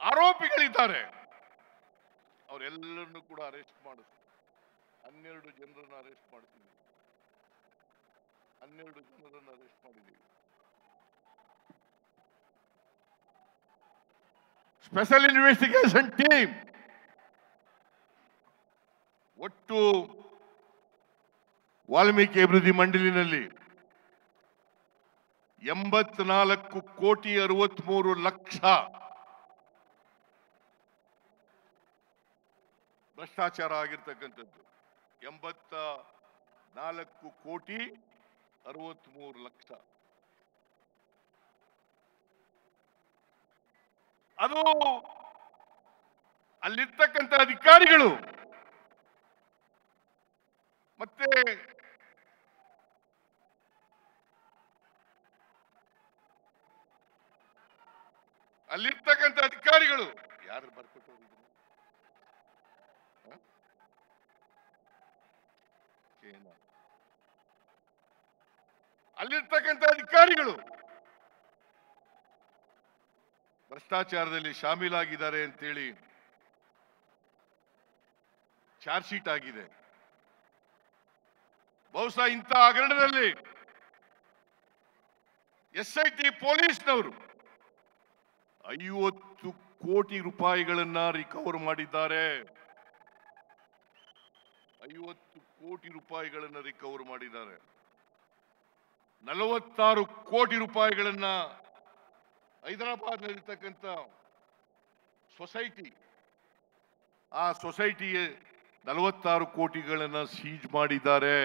ಆರೋಪಿಗಳಿದ್ದಾರೆ ಅವರೆಲ್ಲರನ್ನು ಕೂಡ ಅರೆಸ್ಟ್ ಮಾಡಿದ್ರು. 12 ಜನರನ್ನು ಅರೆಸ್ಟ್ ಮಾಡ್ತೀವಿ, 12 ಜನರನ್ನು ಅರೆಸ್ಟ್ ಮಾಡಿದ್ದೀವಿ. ಸ್ಪೆಷಲ್ ಇನ್ವೆಸ್ಟಿಗೇಷನ್ ಟೀಮ್ ಒಟ್ಟು ವಾಲ್ಮೀಕಿ ಅಭಿವೃದ್ಧಿ ಮಂಡಳಿನಲ್ಲಿ 84,63,00,000 ಭ್ರಷ್ಟಾಚಾರ ಆಗಿರ್ತಕ್ಕಂಥದ್ದು. 84,63,00,000 ಅದು ಅಲ್ಲಿರ್ತಕ್ಕಂಥ ಅಧಿಕಾರಿಗಳು ಮತ್ತೆ ಅಲ್ಲಿರ್ತಕ್ಕಂಥ ಅಧಿಕಾರಿಗಳು ಯಾರು ಬರ್ಕೊಟ್ಟು ಅಲ್ಲಿರ್ತಕ್ಕಂಥ ಅಧಿಕಾರಿಗಳು ಭ್ರಷ್ಟಾಚಾರದಲ್ಲಿ ಶಾಮೀಲಾಗಿದ್ದಾರೆ ಅಂತೇಳಿ ಚಾರ್ಜ್ ಶೀಟ್ ಆಗಿದೆ. ಬಹುಶಃ ಇಂಥ ಹಗರಣದಲ್ಲಿ SIT ಪೊಲೀಸ್ನವರು 50 ಕೋಟಿ ರೂಪಾಯಿಗಳನ್ನ ರಿಕವರ್ ಮಾಡಿದ್ದಾರೆ. 50 ಕೋಟಿ ರೂಪಾಯಿಗಳನ್ನ ರಿಕವರ್ ಮಾಡಿದ್ದಾರೆ. 46 ಕೋಟಿ ರೂಪಾಯಿಗಳನ್ನ ಹೈದರಾಬಾದ್ನಲ್ಲಿರ್ತಕ್ಕಂಥ ಸೊಸೈಟಿ, ಆ ಸೊಸೈಟಿಗೆ 46 ಕೋಟಿಗಳನ್ನ ಸೀಜ್ ಮಾಡಿದ್ದಾರೆ.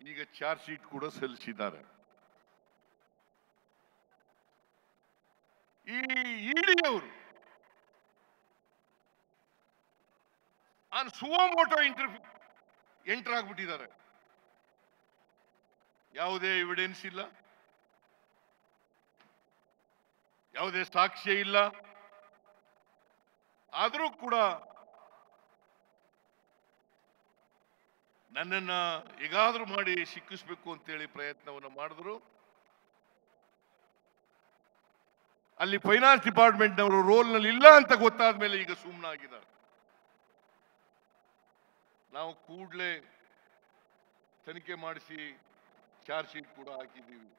ಈಗ ಚಾರ್ಜ್ ಶೀಟ್ ಕೂಡ ಸಲ್ಲಿಸಿದ್ದಾರೆ. ಈ ಇಡಿಯವರು ಸುವೋಮೋಟೋ ಎಂಟರ್ ಆಗ್ಬಿಟ್ಟಿದ್ದಾರೆ. ಯಾವುದೇ ಎವಿಡೆನ್ಸ್ ಇಲ್ಲ, ಯಾವುದೇ ಸಾಕ್ಷ್ಯ ಇಲ್ಲ. ಆದರೂ ಕೂಡ ನನ್ನನ್ನ ಹೇಗಾದ್ರೂ ಮಾಡಿ ಸಿಕ್ಕಿಸ್ಬೇಕು ಅಂತೇಳಿ ಪ್ರಯತ್ನವನ್ನು ಮಾಡಿದ್ರು. ಅಲ್ಲಿ ಫೈನಾನ್ಸ್ ಡಿಪಾರ್ಟ್ಮೆಂಟ್ನವರು ರೋಲ್ನಲ್ಲಿ ಇಲ್ಲ ಅಂತ ಗೊತ್ತಾದ ಮೇಲೆ ಈಗ ಸುಮ್ಮನಾಗಿದ್ದಾರೆ. ನಾವು ಕೂಡಲೇ ತನಿಖೆ ಮಾಡಿಸಿ ಚಾರ್ಜ್ ಶೀಟ್ ಕೂಡ ಹಾಕಿದ್ದೀವಿ.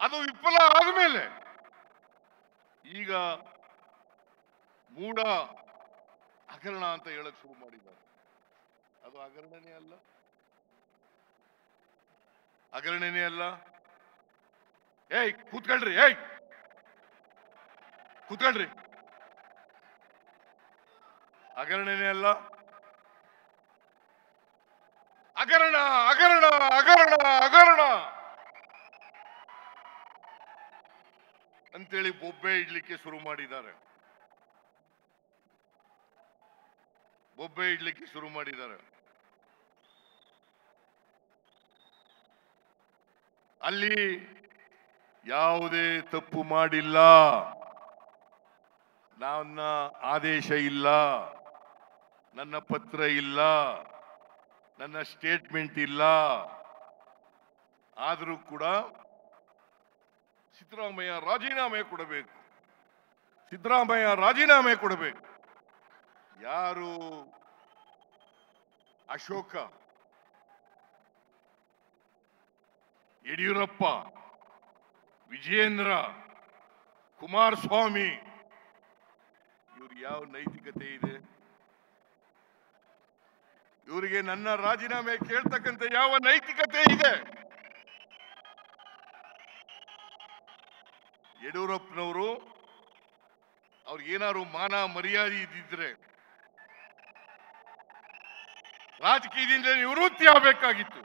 ಅದು ವಿಫಲ ಆದಮೇಲೆ ಈಗ ಮೂಢ ಹಗರಣ ಅಂತ ಹೇಳಕ್ ಶುರು ಮಾಡಿದ್ದಾರೆ. ಅದು ಹಗರಣನೇ ಅಲ್ಲ, ಹಗರಣನೇ ಅಲ್ಲ. ಏಯ್ ಕೂತ್ಕೊಳ್ರಿ, ಏಯ್ ಕೂತ್ಕೊಳ್ರಿ. ಹಗರಣನೇ ಅಲ್ಲ. ಹಗರಣ ಹಗರಣ ಹಗರಣ ಹಗರಣ ಅಂತೇಳಿ ಬೊಬ್ಬೆ ಇಡ್ಲಿಕ್ಕೆ ಶುರು ಮಾಡಿದ್ದಾರೆ. ಬೊಬ್ಬೆ ಇಡ್ಲಿಕ್ಕೆ ಶುರು ಮಾಡಿದ್ದಾರೆ. ಅಲ್ಲಿ ಯಾವುದೇ ತಪ್ಪು ಮಾಡಿಲ್ಲ, ನನ್ನ ಆದೇಶ ಇಲ್ಲ, ನನ್ನ ಪತ್ರ ಇಲ್ಲ, ನನ್ನ ಸ್ಟೇಟ್ಮೆಂಟ್ ಇಲ್ಲ. ಆದರೂ ಕೂಡ ಸಿದ್ದರಾಮಯ್ಯ ರಾಜೀನಾಮೆ ಕೊಡಬೇಕು, ಸಿದ್ದರಾಮಯ್ಯ ರಾಜೀನಾಮೆ ಕೊಡಬೇಕು. ಯಾರು ಅಶೋಕ, ಯಡಿಯೂರಪ್ಪ, ವಿಜಯೇಂದ್ರ, ಕುಮಾರಸ್ವಾಮಿ, ಇವ್ರಿಗೆ ಯಾವ ನೈತಿಕತೆ ಇದೆ? ಇವರಿಗೆ ನನ್ನ ರಾಜೀನಾಮೆ ಕೇಳ್ತಕ್ಕಂಥ ಯಾವ ನೈತಿಕತೆ ಇದೆ? ಯಡಿಯೂರಪ್ಪನವರು ಅವ್ರಿಗೇನಾದ್ರು ಮಾನ ಮರ್ಯಾದೆ ಇದ್ದಿದ್ರೆ ರಾಜಕೀಯದಿಂದ ನಿವೃತ್ತಿ ಆಗಬೇಕಾಗಿತ್ತು.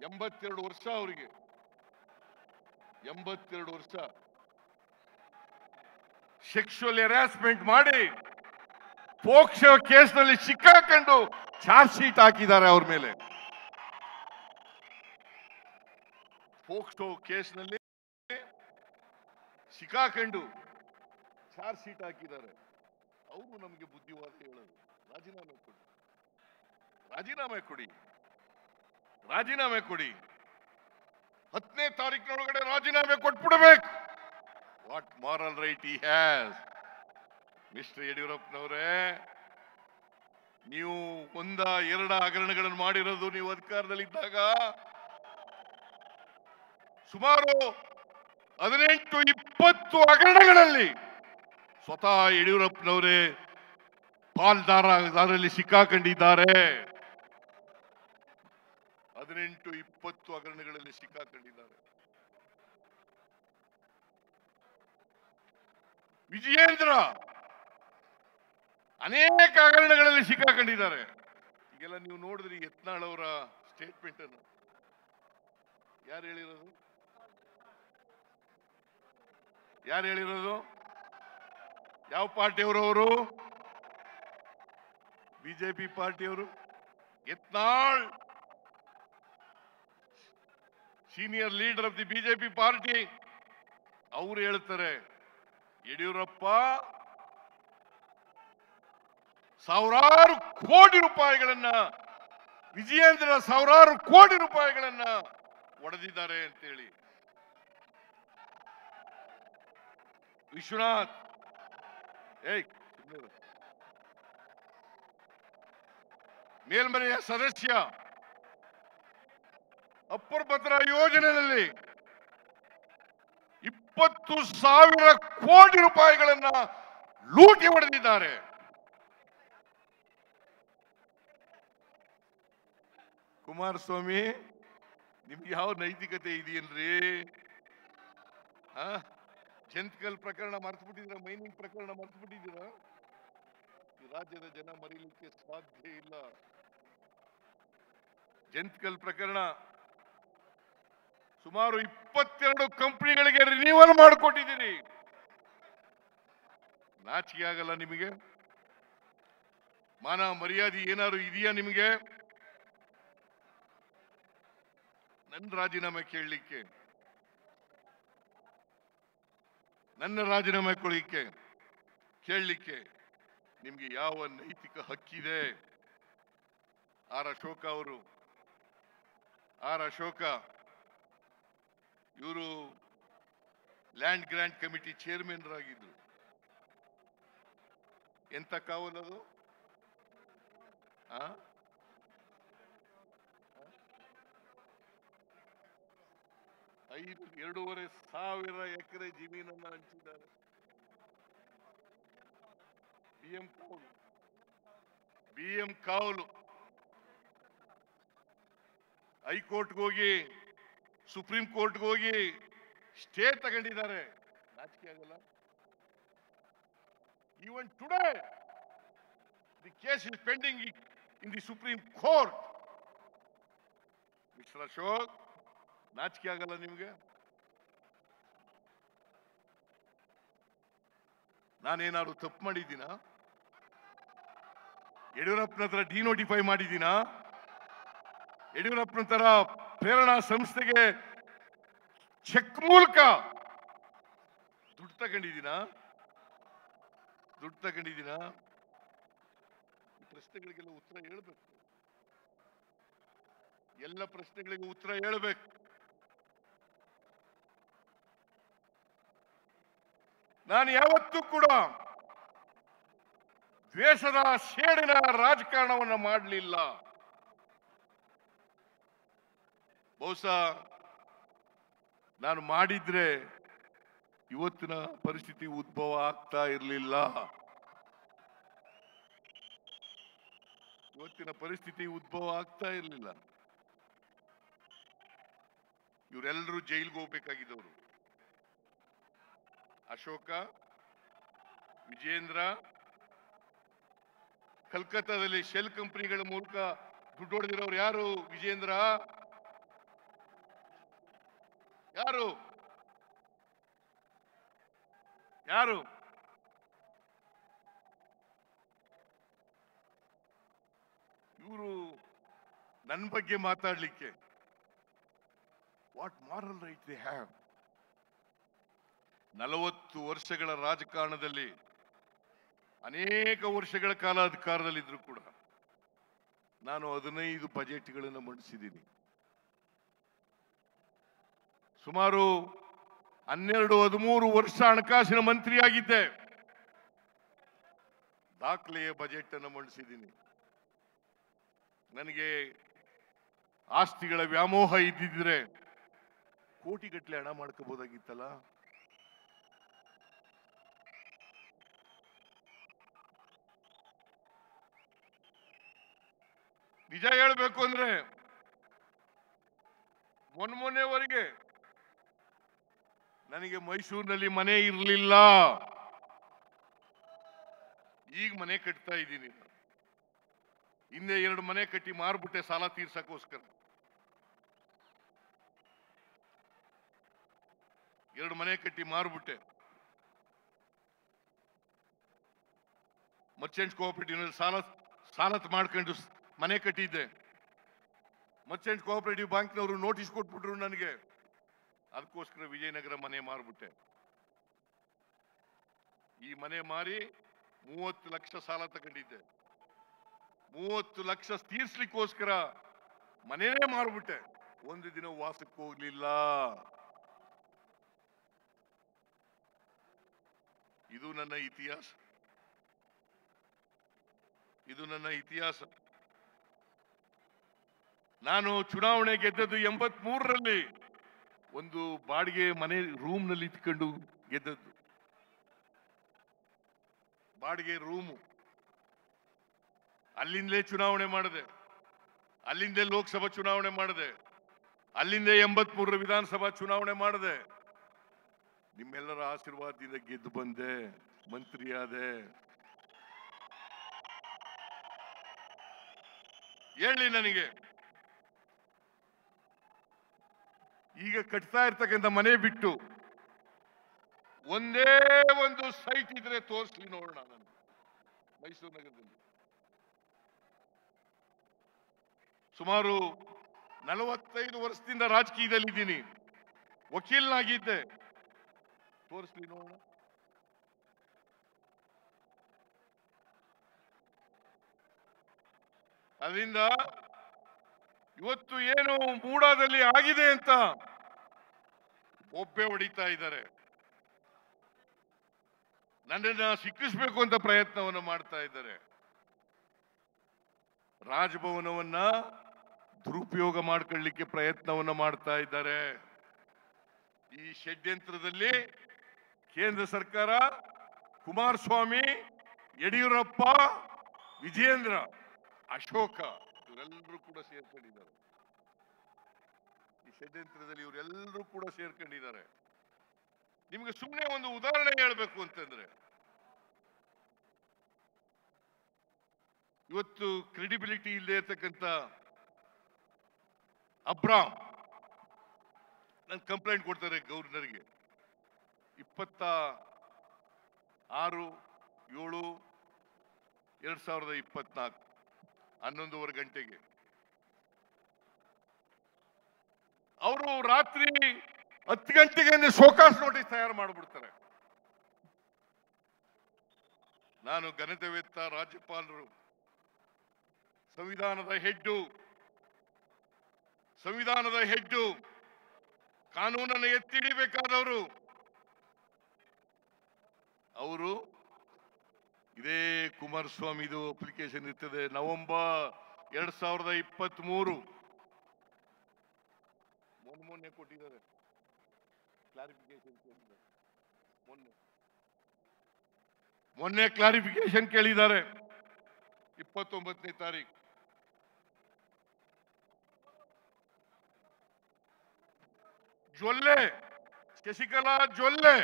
82 ವರ್ಷ ಅವರಿಗೆ, 82 ವರ್ಷ ಸೆಕ್ಷುವಲ್ ಹರಾಸ್ಮೆಂಟ್ ಮಾಡಿ ಪೋಕ್ಸೋ ಕೇಸ್ನಲ್ಲಿ ಸಿಕ್ಕಾಕೊಂಡು ಚಾರ್ಜ್ ಶೀಟ್ ಹಾಕಿದ್ದಾರೆ ಅವ್ರ ಮೇಲೆ. ಪೋಕ್ಸೋ ಕೇಸ್ನಲ್ಲಿ ಸಿಕ್ಕಾಕೊಂಡು ಚಾರ್ಜ್ ಶೀಟ್ ಹಾಕಿದ್ದಾರೆ. ಅವರು ನಮಗೆ ಬುದ್ಧಿವಾದ ಹೇಳೋದು, ರಾಜೀನಾಮೆ ಕೊಡಿ, ರಾಜೀನಾಮೆ ಕೊಡಿ, ರಾಜೀನಾಮೆ ಕೊಡಿ. 10ನೇ ತಾರೀಕಿನೊಳಗಡೆ ರಾಜೀನಾಮೆ ಕೊಟ್ಬಿಡಬೇಕು. What moral right he has? Mister ಯಡಿಯೂರಪ್ಪನವರೇ, ನೀವು 1-2 ಹಗರಣಗಳನ್ನು ಮಾಡಿರೋದು ನೀವು ಅಧಿಕಾರದಲ್ಲಿದ್ದಾಗ. ಸುಮಾರು 18-20 ಹಗರಣಗಳಲ್ಲಿ ಸ್ವತಃ ಯಡಿಯೂರಪ್ಪನವರೇ ಪಾಲ್ದಾರರಲ್ಲಿ ಸಿಕ್ಕಾಕೊಂಡಿದ್ದಾರೆ. 18-20 ಹಗರಣಗಳಲ್ಲಿ ಸಿಕ್ಕಾಕೊಂಡಿದ್ದಾರೆ. ವಿಜಯೇಂದ್ರ ಅನೇಕ ಹಗರಣಗಳಲ್ಲಿ ಸಿಕ್ಕಾಕೊಂಡಿದ್ದಾರೆ. ಈಗೆಲ್ಲ ನೀವು ನೋಡಿದ್ರಿ ಯತ್ನಾಳ್ ಅವರ ಸ್ಟೇಟ್ಮೆಂಟ್ ಅನ್ನು. ಯಾರು ಹೇಳಿರೋದು? ಯಾರು ಹೇಳಿರೋದು? ಯಾವ ಪಾರ್ಟಿಯವರು ಅವರು? ಬಿಜೆಪಿ ಪಾರ್ಟಿಯವರು. Yatnal senior leader of the BJP party, ಅವರು ಹೇಳ್ತಾರೆ ಯಡಿಯೂರಪ್ಪ ಸಾವಿರಾರು ಕೋಟಿ ರೂಪಾಯಿಗಳನ್ನ, ವಿಜಯೇಂದ್ರ ಸಾವಿರಾರು ಕೋಟಿ ರೂಪಾಯಿಗಳನ್ನ ಒಡೆದಿದ್ದಾರೆ ಅಂತೇಳಿ. ವಿಶ್ವನಾಥ್, ಏಯ್ ಮೇಲ್ಮನೆಯ ಸದಸ್ಯ, ಅಪ್ಪರ್ ಭದ್ರಾ ಯೋಜನೆಯಲ್ಲಿ 20,000 ಕೋಟಿ ರೂಪಾಯಿಗಳನ್ನ ಲೂಟಿ ಹೊಡೆದಿದ್ದಾರೆ. ಕುಮಾರಸ್ವಾಮಿ, ನಿಮ್ಗೆ ಯಾವ ನೈತಿಕತೆ ಇದೆಯೇನ್ರಿ? ಜಂತ್ಕಲ್ ಪ್ರಕರಣ ಮರ್ತು ಬಿಟ್ಟಿದ್ರ? ಮೈನಿಂಗ್ ಪ್ರಕರಣ ಮರ್ತು ಬಿಟ್ಟಿದ್ದೀರಾ? ಈ ರಾಜ್ಯದ ಜನ ಮರೀಲಿಕ್ಕೆ ಸಾಧ್ಯ ಇಲ್ಲ. ಜಂತ್ಕಲ್ ಪ್ರಕರಣ ಸುಮಾರು 22 ಕಂಪನಿಗಳಿಗೆ ರಿನ್ಯೂವಲ್ ಮಾಡಿಕೊಟ್ಟಿದ್ದೀರಿ. ನಾಚಿಕೆ ಆಗಲ್ಲ ನಿಮಗೆ? ಮಾನ ಮರ್ಯಾದೆ ಏನಾದ್ರು ಇದೆಯಾ ನಿಮಗೆ? ನನ್ನ ರಾಜೀನಾಮೆ ಕೇಳಲಿಕ್ಕೆ, ನನ್ನ ರಾಜೀನಾಮೆ ಕೇಳಲಿಕ್ಕೆ ನಿಮ್ಗೆ ಯಾವ ನೈತಿಕ ಹಕ್ಕಿದೆ? ಆರ್ ಅಶೋಕ ಇವರು ಲ್ಯಾಂಡ್ ಗ್ರಾಂಟ್ ಕಮಿಟಿ ಚೇರ್ಮನ್ ಆಗಿದ್ರು. ಎಂತ ಕಾವಲದು? 2,500 ಎಕರೆ ಜಮೀನನ್ನ ಹಂಚಿದ್ದಾರೆ. BM ಕಾವಲು ಹೈಕೋರ್ಟ್ಗೆ ಹೋಗಿ, ಸುಪ್ರೀಂ ಕೋರ್ಟ್ಗೆ ಹೋಗಿ ಸ್ಟೇ ತಗೊಂಡಿದ್ದಾರೆ. ನಾಚಿಕೆ ಆಗಲ್ಲ? Even today the case is pending in the supreme court. Mister Ashok, ನಾಚಿಕೆ ಆಗಲ್ಲ ನಿಮ್ಗೆ? ನಾನೇನಾದ್ರು ತಪ್ಪು ಮಾಡಿದ್ದೀನಾ? ಯಡಿಯೂರಪ್ಪನ ಹತ್ರ ಡಿನೋಟಿಫೈ ಮಾಡಿದ್ದೀನಾ? ಯಡಿಯೂರಪ್ಪನ ತರ ಪ್ರೇರಣಾ ಸಂಸ್ಥೆಗೆ ಚೆಕ್ ಮೂಲಕ ದುಡ್ಡು ತಗೊಂಡಿದ್ದೀನಾ? ಈ ಪ್ರಶ್ನೆಗಳಿಗೆಲ್ಲ ಉತ್ತರ ಹೇಳ್ಬೇಕು. ಎಲ್ಲ ಪ್ರಶ್ನೆಗಳಿಗೂ ಉತ್ತರ ಹೇಳ್ಬೇಕು. ನಾನು ಯಾವತ್ತೂ ಕೂಡ ದ್ವೇಷದ ಸೇಡಿನ ರಾಜಕಾರಣವನ್ನು ಮಾಡಲಿಲ್ಲ. ಬಹುಶಃ ನಾನು ಮಾಡಿದ್ರೆ ಇವತ್ತಿನ ಪರಿಸ್ಥಿತಿ ಉದ್ಭವ ಆಗ್ತಾ ಇರಲಿಲ್ಲ. ಇವರೆಲ್ಲರೂ ಜೈಲಿಗೆ ಹೋಗ್ಬೇಕಾಗಿದ್ದವರು. ಅಶೋಕ, ವಿಜೇಂದ್ರ, ಕಲ್ಕತ್ತಾದಲ್ಲಿ ಶೆಲ್ ಕಂಪನಿಗಳ ಮೂಲಕ ದುಡ್ಡು ಹೊಡೆದಿರೋರು ಯಾರು? ವಿಜೇಂದ್ರ ಯಾರು? ಇವರು ನನ್ನ ಬಗ್ಗೆ ಮಾತಾಡ್ಲಿಕ್ಕೆ what moral right they have? 40 ವರ್ಷಗಳ ರಾಜಕಾರಣದಲ್ಲಿ ಅನೇಕ ವರ್ಷಗಳ ಕಾಲ ಅಧಿಕಾರದಲ್ಲಿದ್ರು ಕೂಡ ನಾನು 15 ಬಜೆಟ್ಗಳನ್ನು ಮಂಡಿಸಿದ್ದೀನಿ. ಸುಮಾರು 12-13 ವರ್ಷ ಹಣಕಾಸಿನ ಮಂತ್ರಿಯಾಗಿದ್ದೆ. ದಾಖಲೆಯ ಬಜೆಟ್ ಅನ್ನು ಮಂಡಿಸಿದ್ದೀನಿ. ನನಗೆ ಆಸ್ತಿಗಳ ವ್ಯಾಮೋಹ ಇದ್ದಿದ್ರೆ ಕೋಟಿಗಟ್ಟಲೆ ಹಣ ಮಾಡ್ಕೋಬಹುದಾಗಿತ್ತಲ್ಲ. ನಿಜ ಹೇಳಬೇಕು ಅಂದ್ರೆ ಮೊನ್ನೆವರೆಗೆ ನನಗೆ ಮೈಸೂರಿನಲ್ಲಿ ಮನೆ ಇರಲಿಲ್ಲ. ಈಗ ಮನೆ ಕಟ್ತಾ ಇದ್ದೀನಿ. ಹಿಂದೆ 2 ಮನೆ ಕಟ್ಟಿ ಮಾರ್ಬಿಟ್ಟೆ ಸಾಲ ತೀರ್ಸಕ್ಕೋಸ್ಕರ. 2 ಮನೆ ಕಟ್ಟಿ ಮಾರ್ಬಿಟ್ಟೆ. ಮರ್ಚೆಂಟ್ ಕೋಆಪರೇಟಿವ್ ಸಾಲ ಮಾಡ್ಕೊಂಡು ಮನೆ ಕಟ್ಟಿದ್ದೆ. ಮರ್ಚೆಂಟ್ ಕೋಆಪರೇಟಿವ್ ಬ್ಯಾಂಕ್ನವರು ನೋಟಿಸ್ ಕೊಟ್ಬಿಟ್ರು ನನಗೆ. ಅದಕ್ಕೋಸ್ಕರ ವಿಜಯನಗರ ಮನೆ ಮಾರ್ಬಿಟ್ಟೆ. ಈ ಮನೆ ಮಾರಿ 30 ಲಕ್ಷ ಸಾಲ ತಗೊಂಡಿದ್ದೆ. 30 ಲಕ್ಷ ತೀರ್ಸ್ಲಿಕ್ಕೋಸ್ಕರ ಮನೆನೇ ಮಾರ್ಬಿಟ್ಟೆ. ಒಂದು ದಿನ ವಾಸಕ್ಕೆ ಹೋಗ್ಲಿಲ್ಲ. ಇದು ನನ್ನ ಇತಿಹಾಸ, ಇದು ನನ್ನ ಇತಿಹಾಸ. ನಾನು ಚುನಾವಣೆ ಗೆದ್ದದ್ದು 83ರಲ್ಲಿ. ಒಂದು ಬಾಡಿಗೆ ಮನೆ ರೂಮ್ನಲ್ಲಿ ಇಟ್ಕೊಂಡು ಗೆದ್ದದ್ದು. ಬಾಡಿಗೆ ರೂಮು. ಅಲ್ಲಿಂದಲೇ ಚುನಾವಣೆ ಮಾಡಿದೆ, ಅಲ್ಲಿಂದಲೇ ಲೋಕಸಭಾ ಚುನಾವಣೆ ಮಾಡಿದೆ, ಅಲ್ಲಿಂದ 83ರ ವಿಧಾನಸಭಾ ಚುನಾವಣೆ ಮಾಡಿದೆ. ನಿಮ್ಮೆಲ್ಲರ ಆಶೀರ್ವಾದದಿಂದ ಗೆದ್ದು ಬಂದೆ, ಮಂತ್ರಿಯಾದೆ. ಹೇಳಿ ನನಗೆ, ಈಗ ಕಟ್ತಾ ಇರ್ತಕ್ಕಂಥ ಮನೆ ಬಿಟ್ಟು ಒಂದೇ ಒಂದು ಸೈಟ್ ಇದ್ರೆ ತೋರಿಸ್ಲಿ ನೋಡೋಣ. ನಾನು ಮೈಸೂರು ನಗರದಲ್ಲಿ ಸುಮಾರು 45 ವರ್ಷದಿಂದ ರಾಜಕೀಯದಲ್ಲಿ ಇದ್ದೀನಿ, ವಕೀಲನಾಗಿದ್ದೆ. ತೋರಿಸ್ಲಿ ನೋಡೋಣ. ಅದರಿಂದ ಇವತ್ತು ಏನು ಮೂಡಾದಲ್ಲಿ ಆಗಿದೆ ಅಂತ ಒಬ್ಬೆ ಹೊಡಿತಾ ಇದ್ದಾರೆ. ನನ್ನನ್ನ ಸಿಕ್ಕಿಸ್ಬೇಕು ಅಂತ ಪ್ರಯತ್ನವನ್ನು ಮಾಡ್ತಾ ಇದ್ದಾರೆ. ರಾಜಭವನವನ್ನ ದುರುಪಯೋಗ ಮಾಡ್ಕೊಳ್ಳಿಕ್ಕೆ ಪ್ರಯತ್ನವನ್ನು ಮಾಡ್ತಾ ಇದ್ದಾರೆ. ಈ ಷಡ್ಯಂತ್ರದಲ್ಲಿ ಕೇಂದ್ರ ಸರ್ಕಾರ, ಕುಮಾರಸ್ವಾಮಿ, ಯಡಿಯೂರಪ್ಪ, ವಿಜಯೇಂದ್ರ, ಅಶೋಕ ಇವರೆಲ್ಲರೂ ಕೂಡ ಸೇರ್ಕೊಂಡಿದ್ದಾರೆ. ಈ ಷಡ್ಯಂತ್ರದಲ್ಲಿ ಇವರೆಲ್ಲರೂ ಕೂಡ ಸೇರ್ಕೊಂಡಿದ್ದಾರೆ. ನಿಮ್ಗೆ ಸುಮ್ಮನೆ ಒಂದು ಉದಾಹರಣೆ ಹೇಳಬೇಕು ಅಂತಂದ್ರೆ, ಇವತ್ತು ಕ್ರೆಡಿಬಿಲಿಟಿ ಇಲ್ಲದೆ ಇರ್ತಕ್ಕಂಥ ಅಬ್ರಾಮ್ ನನ್ ಕಂಪ್ಲೇಂಟ್ ಕೊಡ್ತಾರೆ ಗವರ್ನರ್ಗೆ. 26/7/2024 11:15 ಗಂಟೆಗೆ ಅವರು ರಾತ್ರಿ 10 ಗಂಟೆಗೆ ಶೋಕಾಸ್ ನೋಟಿಸ್ ತಯಾರು ಮಾಡಿಬಿಡ್ತಾರೆ. ನಾನು ಘನತೆವೆತ್ತ ರಾಜ್ಯಪಾಲರು, ಸಂವಿಧಾನದ ಹೆಡ್ಡು, ಕಾನೂನನ್ನು ಎತ್ತಿಡಿಬೇಕಾದವರು, ಅವರು ಇದೇ ಕುಮಾರಸ್ವಾಮಿದು ಅಪ್ಲಿಕೇಶನ್ ಇರ್ತದೆ. ನವೆಂಬರ್ 2023 ಮೊನ್ನೆ ಕೊಟ್ಟಿದ್ದಾರೆ ಕ್ಲಾರಿಫಿಕೇಶನ್. ಮೊನ್ನೆ ಕ್ಲಾರಿಫಿಕೇಶನ್ ಕೇಳಿದ್ದಾರೆ 29ನೇ ತಾರೀಕು. ಜೊಲ್ಲೆ, ಶಶಿಕಲಾ ಜೊಲ್ಲೆ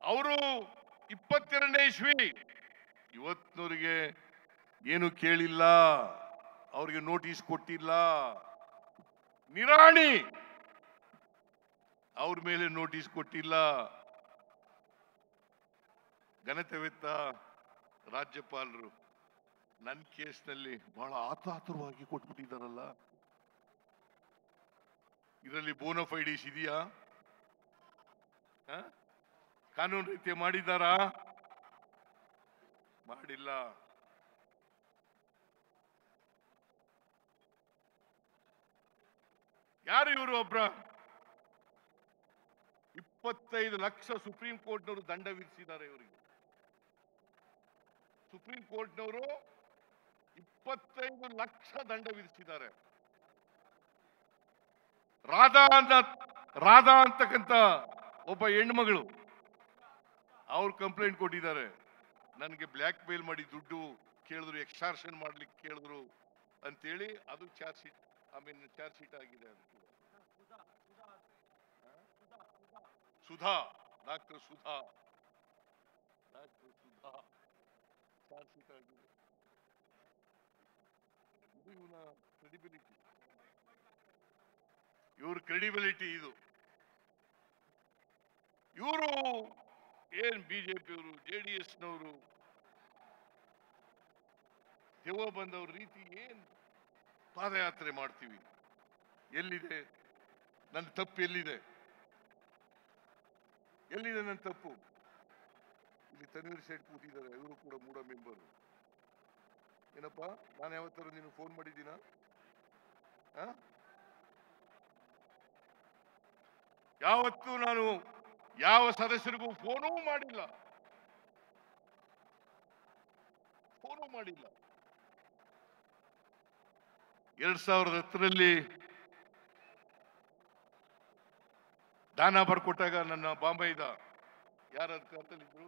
ಅವರು 22ನೇ ಇಸ್ವಿ, ಇವತ್ತಿನವರಿಗೆ ಏನು ಕೇಳಿಲ್ಲ, ಅವ್ರಿಗೆ ನೋಟಿಸ್ ಕೊಟ್ಟಿಲ್ಲ. ನಿರಾಣಿ ಅವ್ರ ಮೇಲೆ ನೋಟಿಸ್ ಕೊಟ್ಟಿಲ್ಲ. ಘನತೆವೆತ್ತ ರಾಜ್ಯಪಾಲರು ನನ್ನ ಕೇಸ್ನಲ್ಲಿ ಬಹಳ ಆತುರವಾಗಿ ಕೊಟ್ಬಿಟ್ಟಿದ್ದಾರಲ್ಲ. ಇದರಲ್ಲಿ ಬೋನಫೈಡಿಸ್ ಇದೆಯಾ? ಕಾನೂನು ರೀತಿ ಮಾಡಿದ್ದಾರಾ? ಮಾಡಿಲ್ಲ. ಯಾರು ಇವರು? ಒಬ್ರ 25 ಲಕ್ಷ ಸುಪ್ರೀಂ ಕೋರ್ಟ್ನವರು ದಂಡ ವಿಧಿಸಿದ್ದಾರೆ ಇವರಿಗೆ. ಸುಪ್ರೀಂ ಕೋರ್ಟ್ನವರು 25 ಲಕ್ಷ ದಂಡ ವಿಧಿಸಿದ್ದಾರೆ. ರಾಧಾ ಅಂತಕ್ಕಂಥ ಒಬ್ಬ ಹೆಣ್ಮಗಳು ಅವ್ರು ಕಂಪ್ಲೇಂಟ್ ಕೊಟ್ಟಿದ್ದಾರೆ. ನನಗೆ ಬ್ಲ್ಯಾಕ್ ಮೇಲ್ ಮಾಡಿ ದುಡ್ಡು ಕೇಳಿದ್ರು, ಎಕ್ಸ್ಟಾರ್ಷನ್ ಮಾಡ್ಲಿಕ್ಕೆ ಕೇಳಿದ್ರು ಅಂತೇಳಿ. ಅದು ಚಾರ್ಜ್ ಶೀಟ್, ಚಾರ್ಜ್ ಶೀಟ್ ಆಗಿದೆ. ಅದು Sudha, doctor Sudha charge sheet ಆಗಿದೆ. ಇದು ಇವನ ಕ್ರೆಡಿಬಿಲಿಟಿ, ಇವ್ರ ಕ್ರೆಡಿಬಿಲಿಟಿ ಇದು. ಇವರು ಏನ್ ಬಿಜೆಪಿಯವರು, JDSನವರು, ದೆವ್ವ ಬಂದವ್ರ ರೀತಿ ಏನ್ ಪಾದಯಾತ್ರೆ ಮಾಡ್ತೀವಿ. ಎಲ್ಲಿದೆ ನನ್ನ ತಪ್ಪು? ಎಲ್ಲಿದೆ ನನ್ನ ತಪ್ಪು? ಇಲ್ಲಿ ತನ್ವೀರ್ ಸೇಠ್ ಕೂತಿದ್ದಾರೆ, ಇವರು ಕೂಡ ಮೂಡ ಮೆಂಬರ್. ಏನಪ್ಪ, ನಾನು ಯಾವತ್ತಾರು ನೀನು ಫೋನ್ ಮಾಡಿದ್ದೀನ? ಯಾವತ್ತೂ ನಾನು ಯಾವ ಸದಸ್ಯರಿಗೂ ಫೋನೂ ಮಾಡಿಲ್ಲ. 2010ರಲ್ಲಿ ದಾನ ಬರ್ಕೊಟ್ಟಾಗ ನನ್ನ ಬಾಂಬೆದ ಯಾರ ಅಧಿಕಾರದಲ್ಲಿದ್ರು?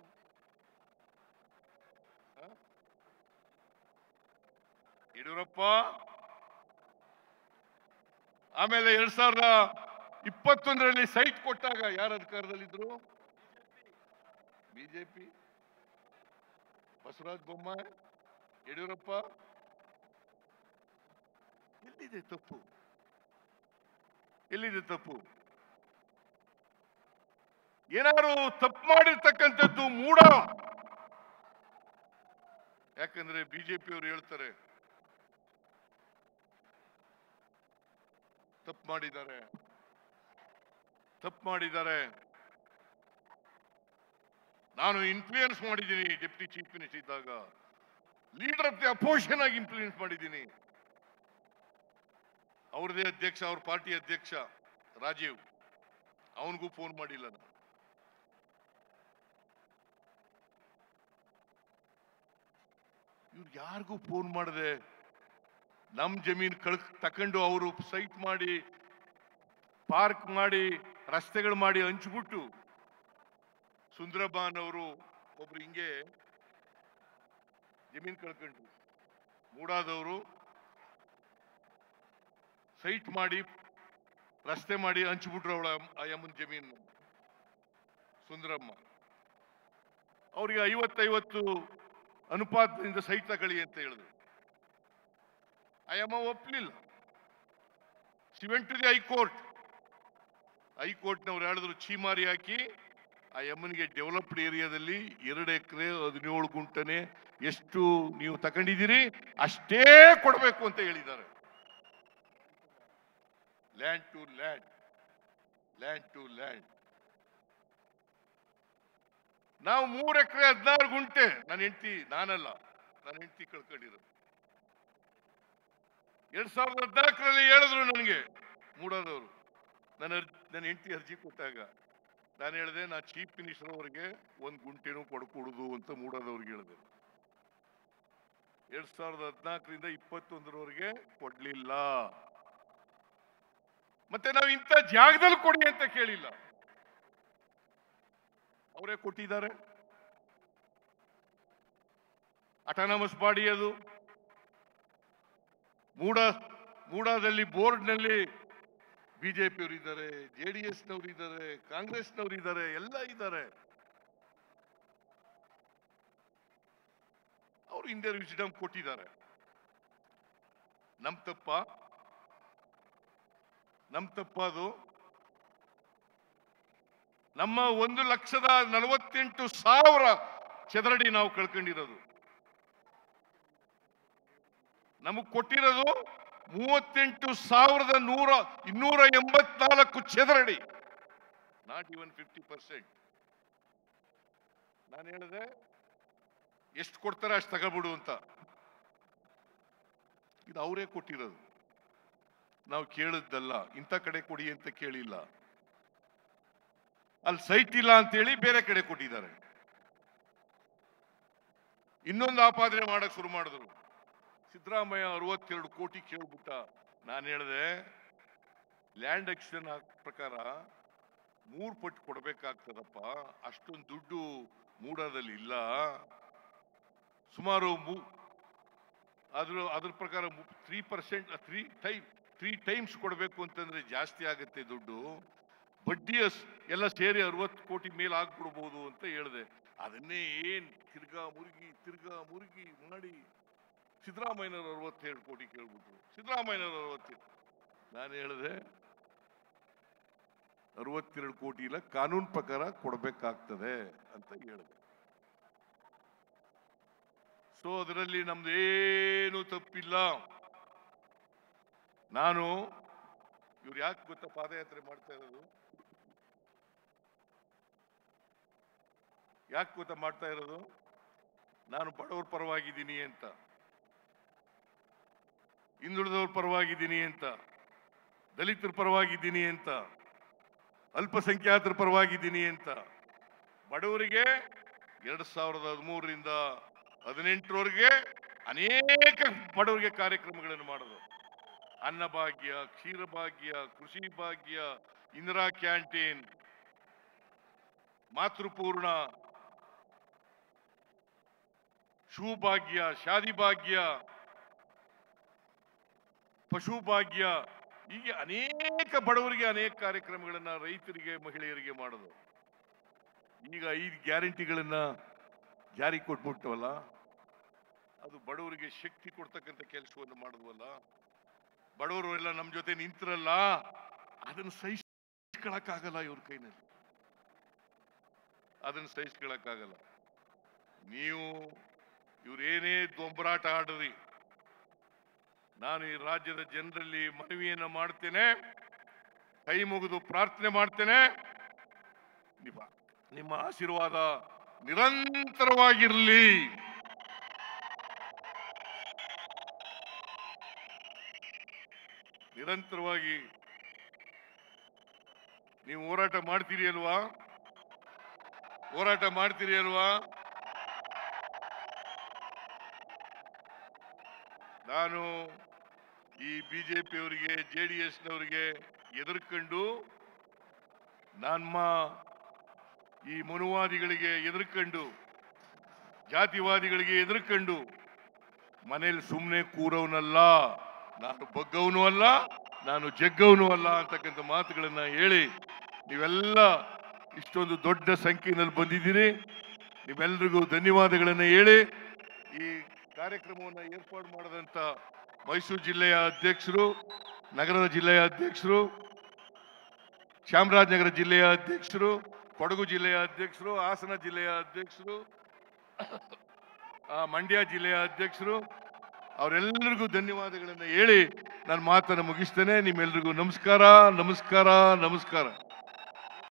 ಯಡಿಯೂರಪ್ಪ. ಆಮೇಲೆ 2021ರಲ್ಲಿ ಸೈಟ್ ಕೊಟ್ಟಾಗ ಯಾರ ಅಧಿಕಾರದಲ್ಲಿದ್ರು? ಬಿಜೆಪಿ. ಬಸವರಾಜ ಬೊಮ್ಮಾಯಿ, ಯಡಿಯೂರಪ್ಪ. ಎಲ್ಲಿದೆ ತಪ್ಪು? ಎಲ್ಲಿದೆ ತಪ್ಪು? ಏನಾದ್ರು ತಪ್ಪು ಮಾಡಿರ್ತಕ್ಕಂಥದ್ದು ಮೂಢ. ಯಾಕಂದ್ರೆ ಬಿಜೆಪಿಯವರು ಹೇಳ್ತಾರೆ ತಪ್ಪು ಮಾಡಿದ್ದಾರೆ. ನಾನು ಇನ್ಫ್ಲೂಯೆನ್ಸ್ ಮಾಡಿದ್ದೀನಿ. ಡೆಪ್ಟಿ ಚೀಫ್ ಮಿನಿಸ್ಟರ್ ಇದ್ದಾಗ ಲೀಡರ್ ಆಫ್ ದಿ ಅಪೋಸಿಷನ್ ಆಗಿ ಇನ್ಫ್ಲೂಯೆನ್ಸ್ ಮಾಡಿದ್ದೀನಿ. ಅವ್ರದೇ ಅಧ್ಯಕ್ಷ, ಅವ್ರ ಪಾರ್ಟಿ ಅಧ್ಯಕ್ಷ ರಾಜೀವ್, ಅವನಿಗೂ ಫೋನ್ ಮಾಡಿಲ್ಲ ನಾನು. ಇವ್ರು ಯಾರಿಗೂ ಫೋನ್ ಮಾಡದೆ ನಮ್ ಜಮೀನ್ ತಕೊಂಡು ಅವರು ಸೈಟ್ ಮಾಡಿ, ಪಾರ್ಕ್ ಮಾಡಿ, ರಸ್ತೆಗಳು ಮಾಡಿ ಹಂಚ್ಬಿಟ್ಟು, ಸುಂದರಬಾನ್ ಅವರು ಒಬ್ರು ಹಿಂಗೆ ಜಮೀನ್ ಕಳ್ಕೊಂಡ್ರು. ಮೂಡಾದವರು ಸೈಟ್ ಮಾಡಿ, ರಸ್ತೆ ಮಾಡಿ ಹಂಚ್ಬಿಟ್ರು ಅವಳ ಅಯ್ಯಮ್ಮನ ಜಮೀನು. ಸುಂದರಮ್ಮ ಅವ್ರಿಗೆ 50-50 ಅನುಪಾತದಿಂದ ಸೈಟ್ ತಗೊಳ್ಳಿ ಅಂತ ಹೇಳಿದ್ರು. ಅಯ್ಯಮ್ಮ ಒಪ್ಪಲಿಲ್ಲ. ಶಿ ವೆಂಟ್ ಟು ದಿ ಹೈಕೋರ್ಟ್ನವ್ರು ಹೇಳಿದ್ರು ಚೀಮಾರಿ ಹಾಕಿ ಆ ಯಮ್ಮನಿಗೆ ಡೆವಲಪ್ಡ್ ಏರಿಯಾದಲ್ಲಿ 2 ಎಕರೆ 17 ಗುಂಟನೆ ಎಷ್ಟು ನೀವು ತಗೊಂಡಿದ್ದೀರಿ ಅಷ್ಟೇ ಕೊಡಬೇಕು ಅಂತ ಹೇಳಿದ್ದಾರೆ. Land to land. ನಾವು 3 ಎಕರೆ 16 ಗುಂಟೆ, ನನ್ನ ಹೆಂಡತಿ ಕಳ್ಕೊಂಡಿರೋದು. 2014ರಲ್ಲಿ ಹೇಳಿದ್ರು ನನಗೆ ಮೂಡಾದವರು, ನನ್ನ ಹೆಂಡತಿ ಅರ್ಜಿ ಕೊಟ್ಟಾಗ ನಾನು ಹೇಳಿದೆ, ನಾ ಚೀಫ್ ಮಿನಿಸ್ಟರ್ ಅವರಿಗೆ 1 ಗುಂಟೆನೂ ಕೊಡಕೂಡುದು ಅಂತ ಮೂಡಾದವ್ರಿಗೆ ಹೇಳಿದೆ. 2014ರಿಂದ 21ರವರೆಗೆ ಕೊಡ್ಲಿಲ್ಲ. ಮತ್ತೆ ನಾವು ಇಂಥ ಜಾಗದಲ್ಲಿ ಕೊಡಿ ಅಂತ ಕೇಳಿಲ್ಲ, ಅವರೇ ಕೊಟ್ಟಿದ್ದಾರೆ. ಅಟಾನಮಸ್ ಬಾಡಿ ಅದು. ಮೂಡಾದಲ್ಲಿ ಬೋರ್ಡ್ನಲ್ಲಿ ಬಿಜೆಪಿಯವರು ಇದ್ದಾರೆ, ಜೆಡಿಎಸ್ನವರು ಇದ್ದಾರೆ, ಕಾಂಗ್ರೆಸ್ನವರು ಇದ್ದಾರೆ, ಎಲ್ಲ ಇದ್ದಾರೆ. ಅವರು ಇಂಡಿಯನ್ ವಿಸ್ಡಮ್ ಕೊಟ್ಟಿದ್ದಾರೆ. ನಮ್ ತಪ್ಪ ಅದು. ನಮ್ಮ 1,48,000 ಚದರಡಿ ನಾವು ಕಳ್ಕೊಂಡಿರೋದು. ನಮಗ್ ಕೊಟ್ಟಿರೋದು 38,284 ಚದರಡಿ. Not even 50%. ನಾನು ಹೇಳಿದೆ ಎಷ್ಟು ಕೊಡ್ತಾರೆ ಅಷ್ಟು ತಗೊಬಿಡು ಅಂತ. ಇದು ಅವರೇ ಕೊಟ್ಟಿರೋದು, ನಾವು ಕೇಳಿದ್ದಲ್ಲ. ಇಂಥ ಕಡೆ ಕೊಡಿ ಅಂತ ಕೇಳಿಲ್ಲ. ಅಲ್ಲಿ ಸೈಟ್ ಇಲ್ಲ ಅಂತೇಳಿ ಬೇರೆ ಕಡೆ ಕೊಟ್ಟಿದ್ದಾರೆ. ಇನ್ನೊಂದು ಆಪಾದನೆ ಮಾಡಕ್ ಶುರು ಮಾಡಿದ್ರು. ಸಿದ್ದರಾಮಯ್ಯ 62 ಕೋಟಿ ಕೇಳ್ಬಿಟ್ಟ. ನಾನು ಹೇಳಿದೆ, ಲ್ಯಾಂಡ್ ಎಕ್ಸ್ಚೇಂಜ್ ಪ್ರಕಾರ 3 ಪಟ್ಟು ಕೊಡಬೇಕಾಗ್ತದಪ್ಪ, ಅಷ್ಟೊಂದು ದುಡ್ಡು ಮೂಡಾದಲ್ಲಿ ಇಲ್ಲ. ಸುಮಾರು ಅದ್ರ ಪ್ರಕಾರ 3 ಟೈಮ್ಸ್ ಕೊಡಬೇಕು ಅಂತಂದ್ರೆ ಜಾಸ್ತಿ ಆಗುತ್ತೆ ದುಡ್ಡು. ಬಡ್ಡಿ ಎಲ್ಲ ಸೇರಿ 60 ಕೋಟಿ ಮೇಲೆ ಆಗ್ಬಿಡ್ಬೋದು ಅಂತ ಹೇಳಿದೆ. ಅದನ್ನೇ ತಿರ್ಗಾ ಮುರುಗಿ ಮಾಡಿ ಸಿದ್ದರಾಮಯ್ಯನವರು 67 ಕೋಟಿ ಕೇಳ್ಬಿಟ್ರು. ಸಿದ್ದರಾಮಯ್ಯನವರು 60. ನಾನು ಹೇಳಿದೆ 62 ಕೋಟಿ ಇಲ್ಲ, ಕಾನೂನು ಪ್ರಕಾರ ಕೊಡಬೇಕಾಗ್ತದೆ ಅಂತ ಹೇಳಿದೆ. ಸೊ ಅದರಲ್ಲಿ ನಮ್ದೇನು ತಪ್ಪಿಲ್ಲ. ನಾನು ಇವ್ರು ಯಾಕೆ ಗೊತ್ತಾ ಪಾದಯಾತ್ರೆ ಮಾಡ್ತಾ ಇರೋದು? ಯಾಕೆ ಗೊತ್ತಾ ಮಾಡ್ತಾ ಇರೋದು? ನಾನು ಬಡವರ ಪರವಾಗಿದ್ದೀನಿ ಅಂತ, ಹಿಂದುಳಿದವ್ರ ಪರವಾಗಿದ್ದೀನಿ ಅಂತ, ದಲಿತರ ಪರವಾಗಿದ್ದೀನಿ ಅಂತ, ಅಲ್ಪಸಂಖ್ಯಾತರ ಪರವಾಗಿದ್ದೀನಿ ಅಂತ. ಬಡವರಿಗೆ 2013ರಿಂದ 18ರವರೆಗೆ ಅನೇಕ ಬಡವರಿಗೆ ಕಾರ್ಯಕ್ರಮಗಳನ್ನು ಮಾಡೋದು. ಅನ್ನಭಾಗ್ಯ, ಕ್ಷೀರಭಾಗ್ಯ, ಕೃಷಿ ಭಾಗ್ಯ, ಇಂದಿರಾ ಕ್ಯಾಂಟೀನ್, ಮಾತೃಪೂರ್ಣ, ಶೂ ಭಾಗ್ಯ, ಶಾದಿ ಭಾಗ್ಯ, ಪಶು ಭಾಗ್ಯ, ಹೀಗೆ ಅನೇಕ ಬಡವರಿಗೆ ಅನೇಕ ಕಾರ್ಯಕ್ರಮಗಳನ್ನ, ರೈತರಿಗೆ, ಮಹಿಳೆಯರಿಗೆ ಮಾಡೋದು. ಈಗ 5 ಗ್ಯಾರಂಟಿಗಳನ್ನ ಜಾರಿ ಕೊಟ್ಬಿಟ್ಟವಲ್ಲ, ಅದು ಬಡವರಿಗೆ ಶಕ್ತಿ ಕೊಡ್ತಕ್ಕಂಥ ಕೆಲಸವನ್ನು ಮಾಡಿದ್ವಲ್ಲ. ಬಡವರು ಎಲ್ಲ ನಮ್ಮ ಜೊತೆ ನಿಂತಿರಲ್ಲ, ಅದನ್ನು ಸಹಿಸ್ಕೊಳಕ್ಕಾಗಲ್ಲ ಇವ್ರ ಕೈನಲ್ಲಿ, ಅದನ್ನು ಸಹಿಸ್ಕೊಳಕ್ಕಾಗಲ್ಲ. ನೀವು ಇವ್ರೇನೇ ದೊಂಬರಾಟ ಆಡ್ರಿ, ನಾನು ಈ ರಾಜ್ಯದ ಜನರಲ್ಲಿ ಮನವಿಯನ್ನ ಮಾಡ್ತೇನೆ, ಕೈ ಮುಗಿದು ಪ್ರಾರ್ಥನೆ ಮಾಡ್ತೇನೆ, ನಿಮ್ಮ ಆಶೀರ್ವಾದ ನಿರಂತರವಾಗಿರಲಿ. ನಿರಂತರವಾಗಿ ನೀವು ಹೋರಾಟ ಮಾಡ್ತೀರಿ ಅಲ್ವಾ? ಹೋರಾಟ ಮಾಡ್ತೀರಿ ಅಲ್ವಾ? ನಾನು ಈ ಬಿಜೆಪಿಯವರಿಗೆ, JDSನವರಿಗೆ ಎದುರ್ಕೊಂಡು, ನಮ್ಮ ಈ ಮನುವಾದಿಗಳಿಗೆ ಎದುರ್ಕೊಂಡು, ಜಾತಿವಾದಿಗಳಿಗೆ ಎದುರ್ಕೊಂಡು ಮನೇಲಿ ಸುಮ್ಮನೆ ಕೂರವನಲ್ಲ, ನಾನು ಬಗ್ಗವನು ಅಲ್ಲ, ನಾನು ಜಗ್ಗವನು ಅಲ್ಲ ಅಂತಕ್ಕಂಥ ಮಾತುಗಳನ್ನ ಹೇಳಿ ನೀವೆಲ್ಲ ಇಷ್ಟೊಂದು ದೊಡ್ಡ ಸಂಖ್ಯೆಯಲ್ಲಿ ಬಂದಿದ್ದೀರಿ. ನೀವೆಲ್ಲರಿಗೂ ಧನ್ಯವಾದಗಳನ್ನು ಹೇಳಿ, ಈ ಕಾರ್ಯಕ್ರಮವನ್ನು ಏರ್ಪಾಡು ಮಾಡಿದಂಥ ಮೈಸೂರು ಜಿಲ್ಲೆಯ ಅಧ್ಯಕ್ಷರು, ನಗರದ ಜಿಲ್ಲೆಯ ಅಧ್ಯಕ್ಷರು, ಚಾಮರಾಜನಗರ ಜಿಲ್ಲೆಯ ಅಧ್ಯಕ್ಷರು, ಕೊಡಗು ಜಿಲ್ಲೆಯ ಅಧ್ಯಕ್ಷರು, ಹಾಸನ ಜಿಲ್ಲೆಯ ಅಧ್ಯಕ್ಷರು, ಮಂಡ್ಯ ಜಿಲ್ಲೆಯ ಅಧ್ಯಕ್ಷರು, ಅವರೆಲ್ಲರಿಗೂ ಧನ್ಯವಾದಗಳನ್ನು ಹೇಳಿ ನಾನು ಮಾತನ್ನು ಮುಗಿಸ್ತೇನೆ. ನಿಮ್ಮೆಲ್ಲರಿಗೂ ನಮಸ್ಕಾರ, ನಮಸ್ಕಾರ, ನಮಸ್ಕಾರ.